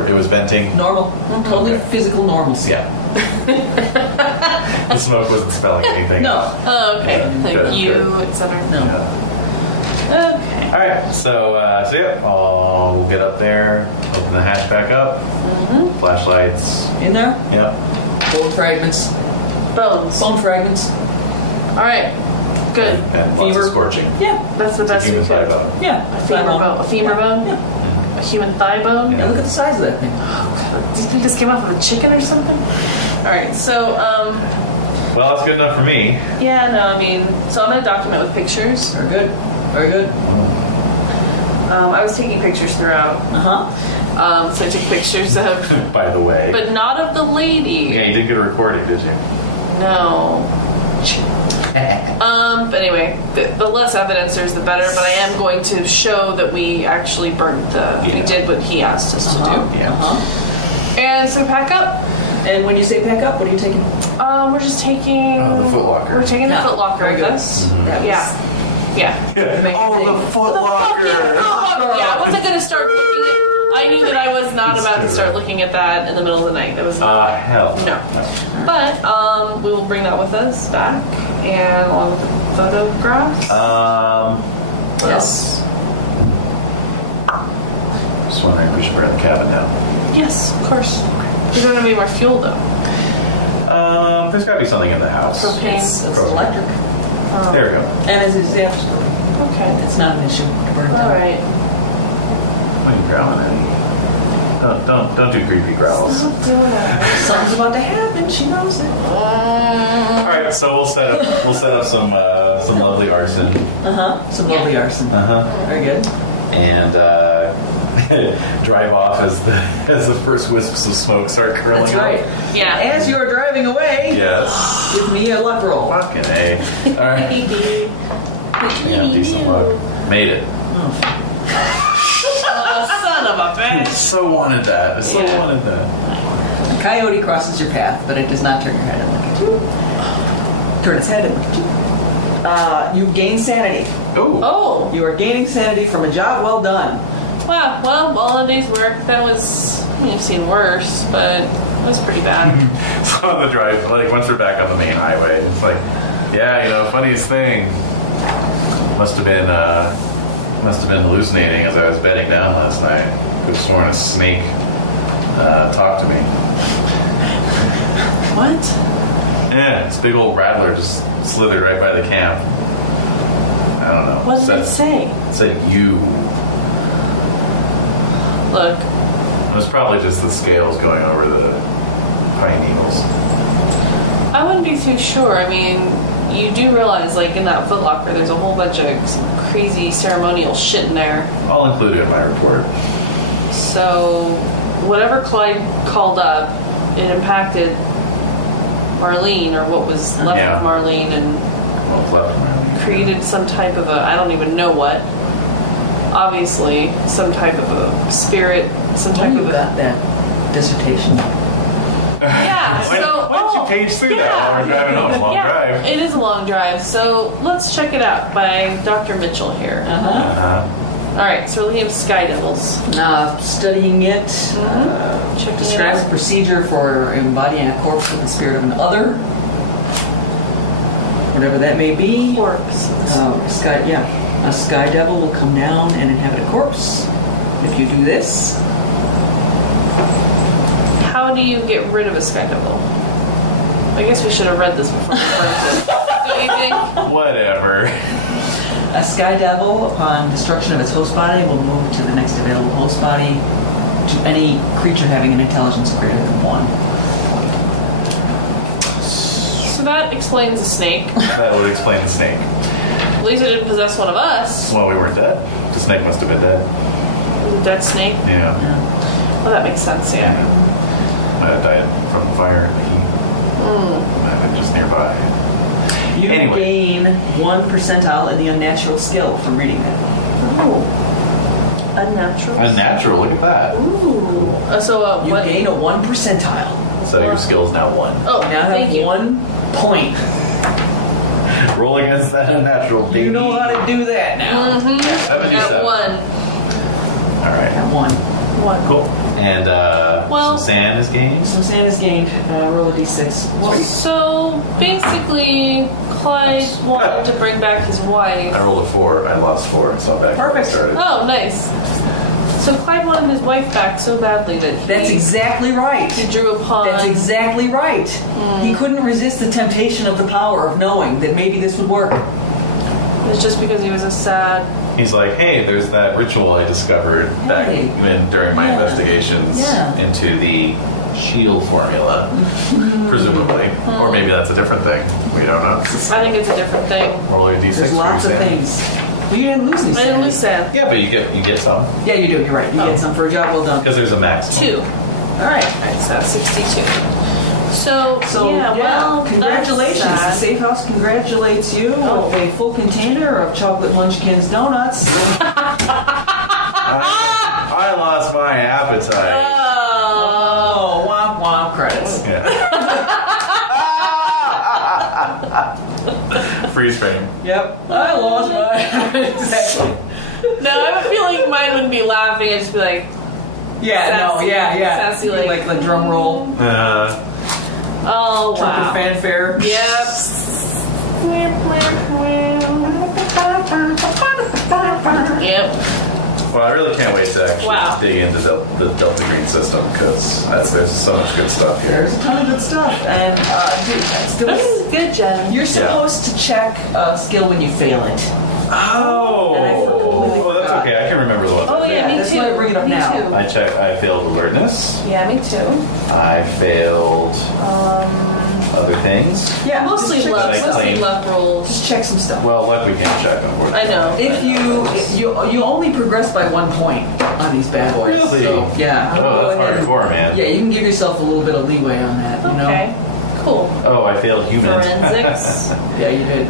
It was venting. Normal. Totally Okay. physical normalcy. Yeah. The smoke wasn't spelling anything. No. Oh, okay. Yeah, Thank good, you, good. etc. No. Yeah. Okay. All right. So yeah, we'll get up there, open the hatch back up, flashlights. In there? Yep. Bone fragments. Bones. Bone fragments. All right. Good. And lots Fever. of scorching. Yeah. That's the best we Human thigh could. bone. Yeah. A femur bone. A femur bone. Yeah. A human thigh bone. And look at the size of that thing. Do you think this came off of a chicken or something? All right. So Well, that's good enough for me. yeah. No. I mean, so I'm gonna document with pictures. Very good. Very good. I was taking pictures throughout. Uh-huh. So I took pictures of, By the way. but not of the lady. Yeah, you didn't get a recording, did you? No. But anyway, the less evidence there's, the better. But I am going to show that we actually burnt we Yeah. did what he asked us to Yeah. Uh-huh. do. And so pack up. And when you say pack up, what are you taking? We're just taking. The Foot Locker. We're taking the Yeah, Foot Locker very with good. us. That was Yeah. Yeah. the main thing. Foot Yeah, I wasn't going to start looking at. I knew that I was not about to start looking at that in the middle of the night. That was Hell. no. But we will bring that with us back, and along with the photographs. What else? Yes. Just wondering if we should wear the cabin now. Yes, of course. There's going to be more fuel though. There's got to be something in the house. Propane. It's electric. There we go. And it's yeah. Okay. It's not an issue to burn All down. right. Why are you growling at me? Don't do creepy growls. Something's about to happen. She knows it. All right, so we'll set up some lovely arson. Some lovely arson. Very good. And drive off as the first wisps of smoke start curling. That's right. up. Yeah. As you're driving away, Yes. give me a luck roll. Fucking A. All right. Yeah, decent luck. Made it. Oh, son of a bitch. So wanted that. I so Yeah. wanted that. A coyote crosses your path, but it does not turn your head and look at you. Turn its head and look at you. You gain sanity. Ooh. Oh. You are gaining sanity from a job well done. Wow. Well, all a day's work. That was. I've seen worse, but it was pretty bad. So on the drive, like once we're back on the main highway, it's like, yeah, funniest thing. Must have been hallucinating as I was bedding down last night. I was sworn a snake talked to me. What? Yeah, this big old rattler just slithered right by the camp. I don't know. What did it say? It said you. Look, It was probably just the scales going over the pine needles. I wouldn't be too sure. I mean, you do realize, like, in that footlocker, there's a whole bunch of some crazy ceremonial shit in there. I'll include it in my report. So, whatever Clyde called up, it impacted Marlene, or what was left Yeah. of Marlene, and What was left of my created some type of I don't even know what. Obviously, some type of a spirit, some type You of got that dissertation. Yeah, Why so... don't you page through that while we're driving home? It's a long drive. It is a long drive, so let's check it out by Dr. Mitchell here. Alright, so we're looking at Sky Devils. Studying it. Checking Describes it a out. procedure for embodying a corpse with the spirit of an other. Whatever that may be. Corpse. A sky devil will come down and inhabit a corpse. If you do this, How do you get rid of a Sky Devil? I guess we should have read this before we burnt it. Don't you think? Whatever. a sky devil, upon destruction of its host body, will move to the next available host body to any creature having an intelligence greater than 1. So that explains the snake. That would explain the snake. At least it didn't possess one of us. Well, we weren't dead. The snake must have been dead. The dead snake. Yeah. Well, that makes sense, yeah. Might have died from the fire and the heat. Might have been just nearby. You Anyway. gain 1 percentile in the unnatural skill from reading that. Oh. Unnatural. Unnatural, look at that. Ooh. So, You what? gain a 1 percentile. So your skill is now 1. Oh, You now thank have you. 1 point. Roll against that unnatural, baby. You know how to do that now. Mm-hmm. 77. Got 1. All right. Got 1. 1. Cool. And Well- some sand is gained. Some sand is gained. Roll a d6. So basically, Clyde wanted to bring back his wife. I rolled a 4. I lost 4. So back where I Perfect. started. Oh, nice. So Clyde wanted his wife back so badly that That's exactly right. he drew upon. That's exactly right. He couldn't resist the temptation of the power of knowing that maybe this would work. It's just because he was a sad. He's like, hey, there's that ritual I discovered back Hey. during my Yeah. investigations Yeah. into the shield formula, presumably. Or maybe that's a different thing. We don't know. I think it's a different thing. Roll your d6. There's for lots of your sand. things. You didn't lose any I didn't sand. lose sand. Yeah, but you get some. Yeah, you do. You're right. You Oh. get some for a job well done. Because there's a maximum. 2. All right. Alright, so that's 62. So, So, well, congratulations. The that's sad. Safe House congratulates you Oh. with a full container of chocolate munchkins donuts. I lost my appetite. Oh. Oh, womp womp credits. Yeah. Freeze frame. Yep. I lost my exactly. No, I have a feeling mine wouldn't be laughing. I'd just be like, Yeah, no, Sassy- yeah. sassy, like- the drum roll, oh, trumpet wow. fanfare. Yep. Yep. Well, I really can't wait to actually Wow. dig into the Delta Green system because there's so much good stuff here. There's a ton of good stuff, and dude, This is good, Jen. you're supposed to check a skill when you fail it. Oh, And I completely well, that's forgot. okay. I can remember the ones. Oh yeah, me that's too. why I bring it up me now. Too. I failed alertness. Yeah, me too. I failed other things. Yeah, Mostly just check- luck. Like Mostly claim. luck rolls. Just check some stuff. Well, luck we can't check, unfortunately. I know. If you only progress by 1 point on these bad boys. Really? So, yeah. Oh, Go that's ahead and- hardcore, man. Yeah, you can give yourself a little bit of leeway on that. You know. Okay. Cool. Oh, I failed human. Forensics. Yeah, you did.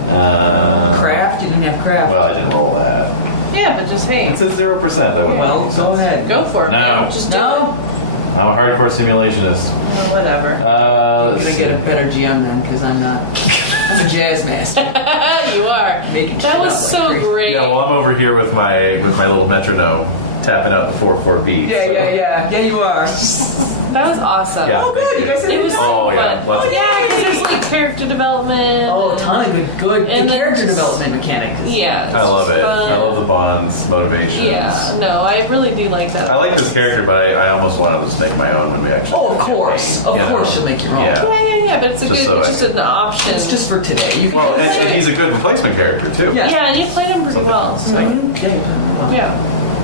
Craft. You didn't have craft. Well, I didn't roll that. Yeah, but just hey, It's a 0%. That would Well, make go sense. ahead. go for it. No. Man. Just do No. I'm a hardcore simulationist. it. Oh, whatever. You're Let's gonna get a see. better GM then, because I'm not. I'm a jazz master. You are. Making That shit was up so like crazy. great. Yeah, well, I'm over here with my little metronome, tapping out the 4/4 beats. Yeah, you are. That was awesome. Yeah. Oh, good. You guys had a It good was time. Oh, so yeah, fun. lots of Yeah, fun. because there's like character development. Oh, a ton of good And the then character just- development mechanics. Yeah. it's I love just it. fun. I love the bonds, motivations. Yeah, no, I really do like that. I like this character, but I almost wanted to just make my own when we actually. Oh, of course. Of You know? course you'll make your own. Yeah. Yeah, but it's a Just good, so it's I just can- an option. It's just for today. You can Well, and he's a good replacement character too. Yeah. yeah, and you played him pretty well. So yeah.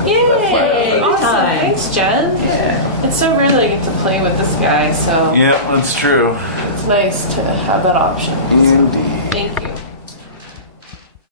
Yay! Good Awesome. time. Thanks, Jen. Yeah. It's so rare that I get to play with this guy, so Yeah, that's true. it's nice to have that option. Indeed. Thank you.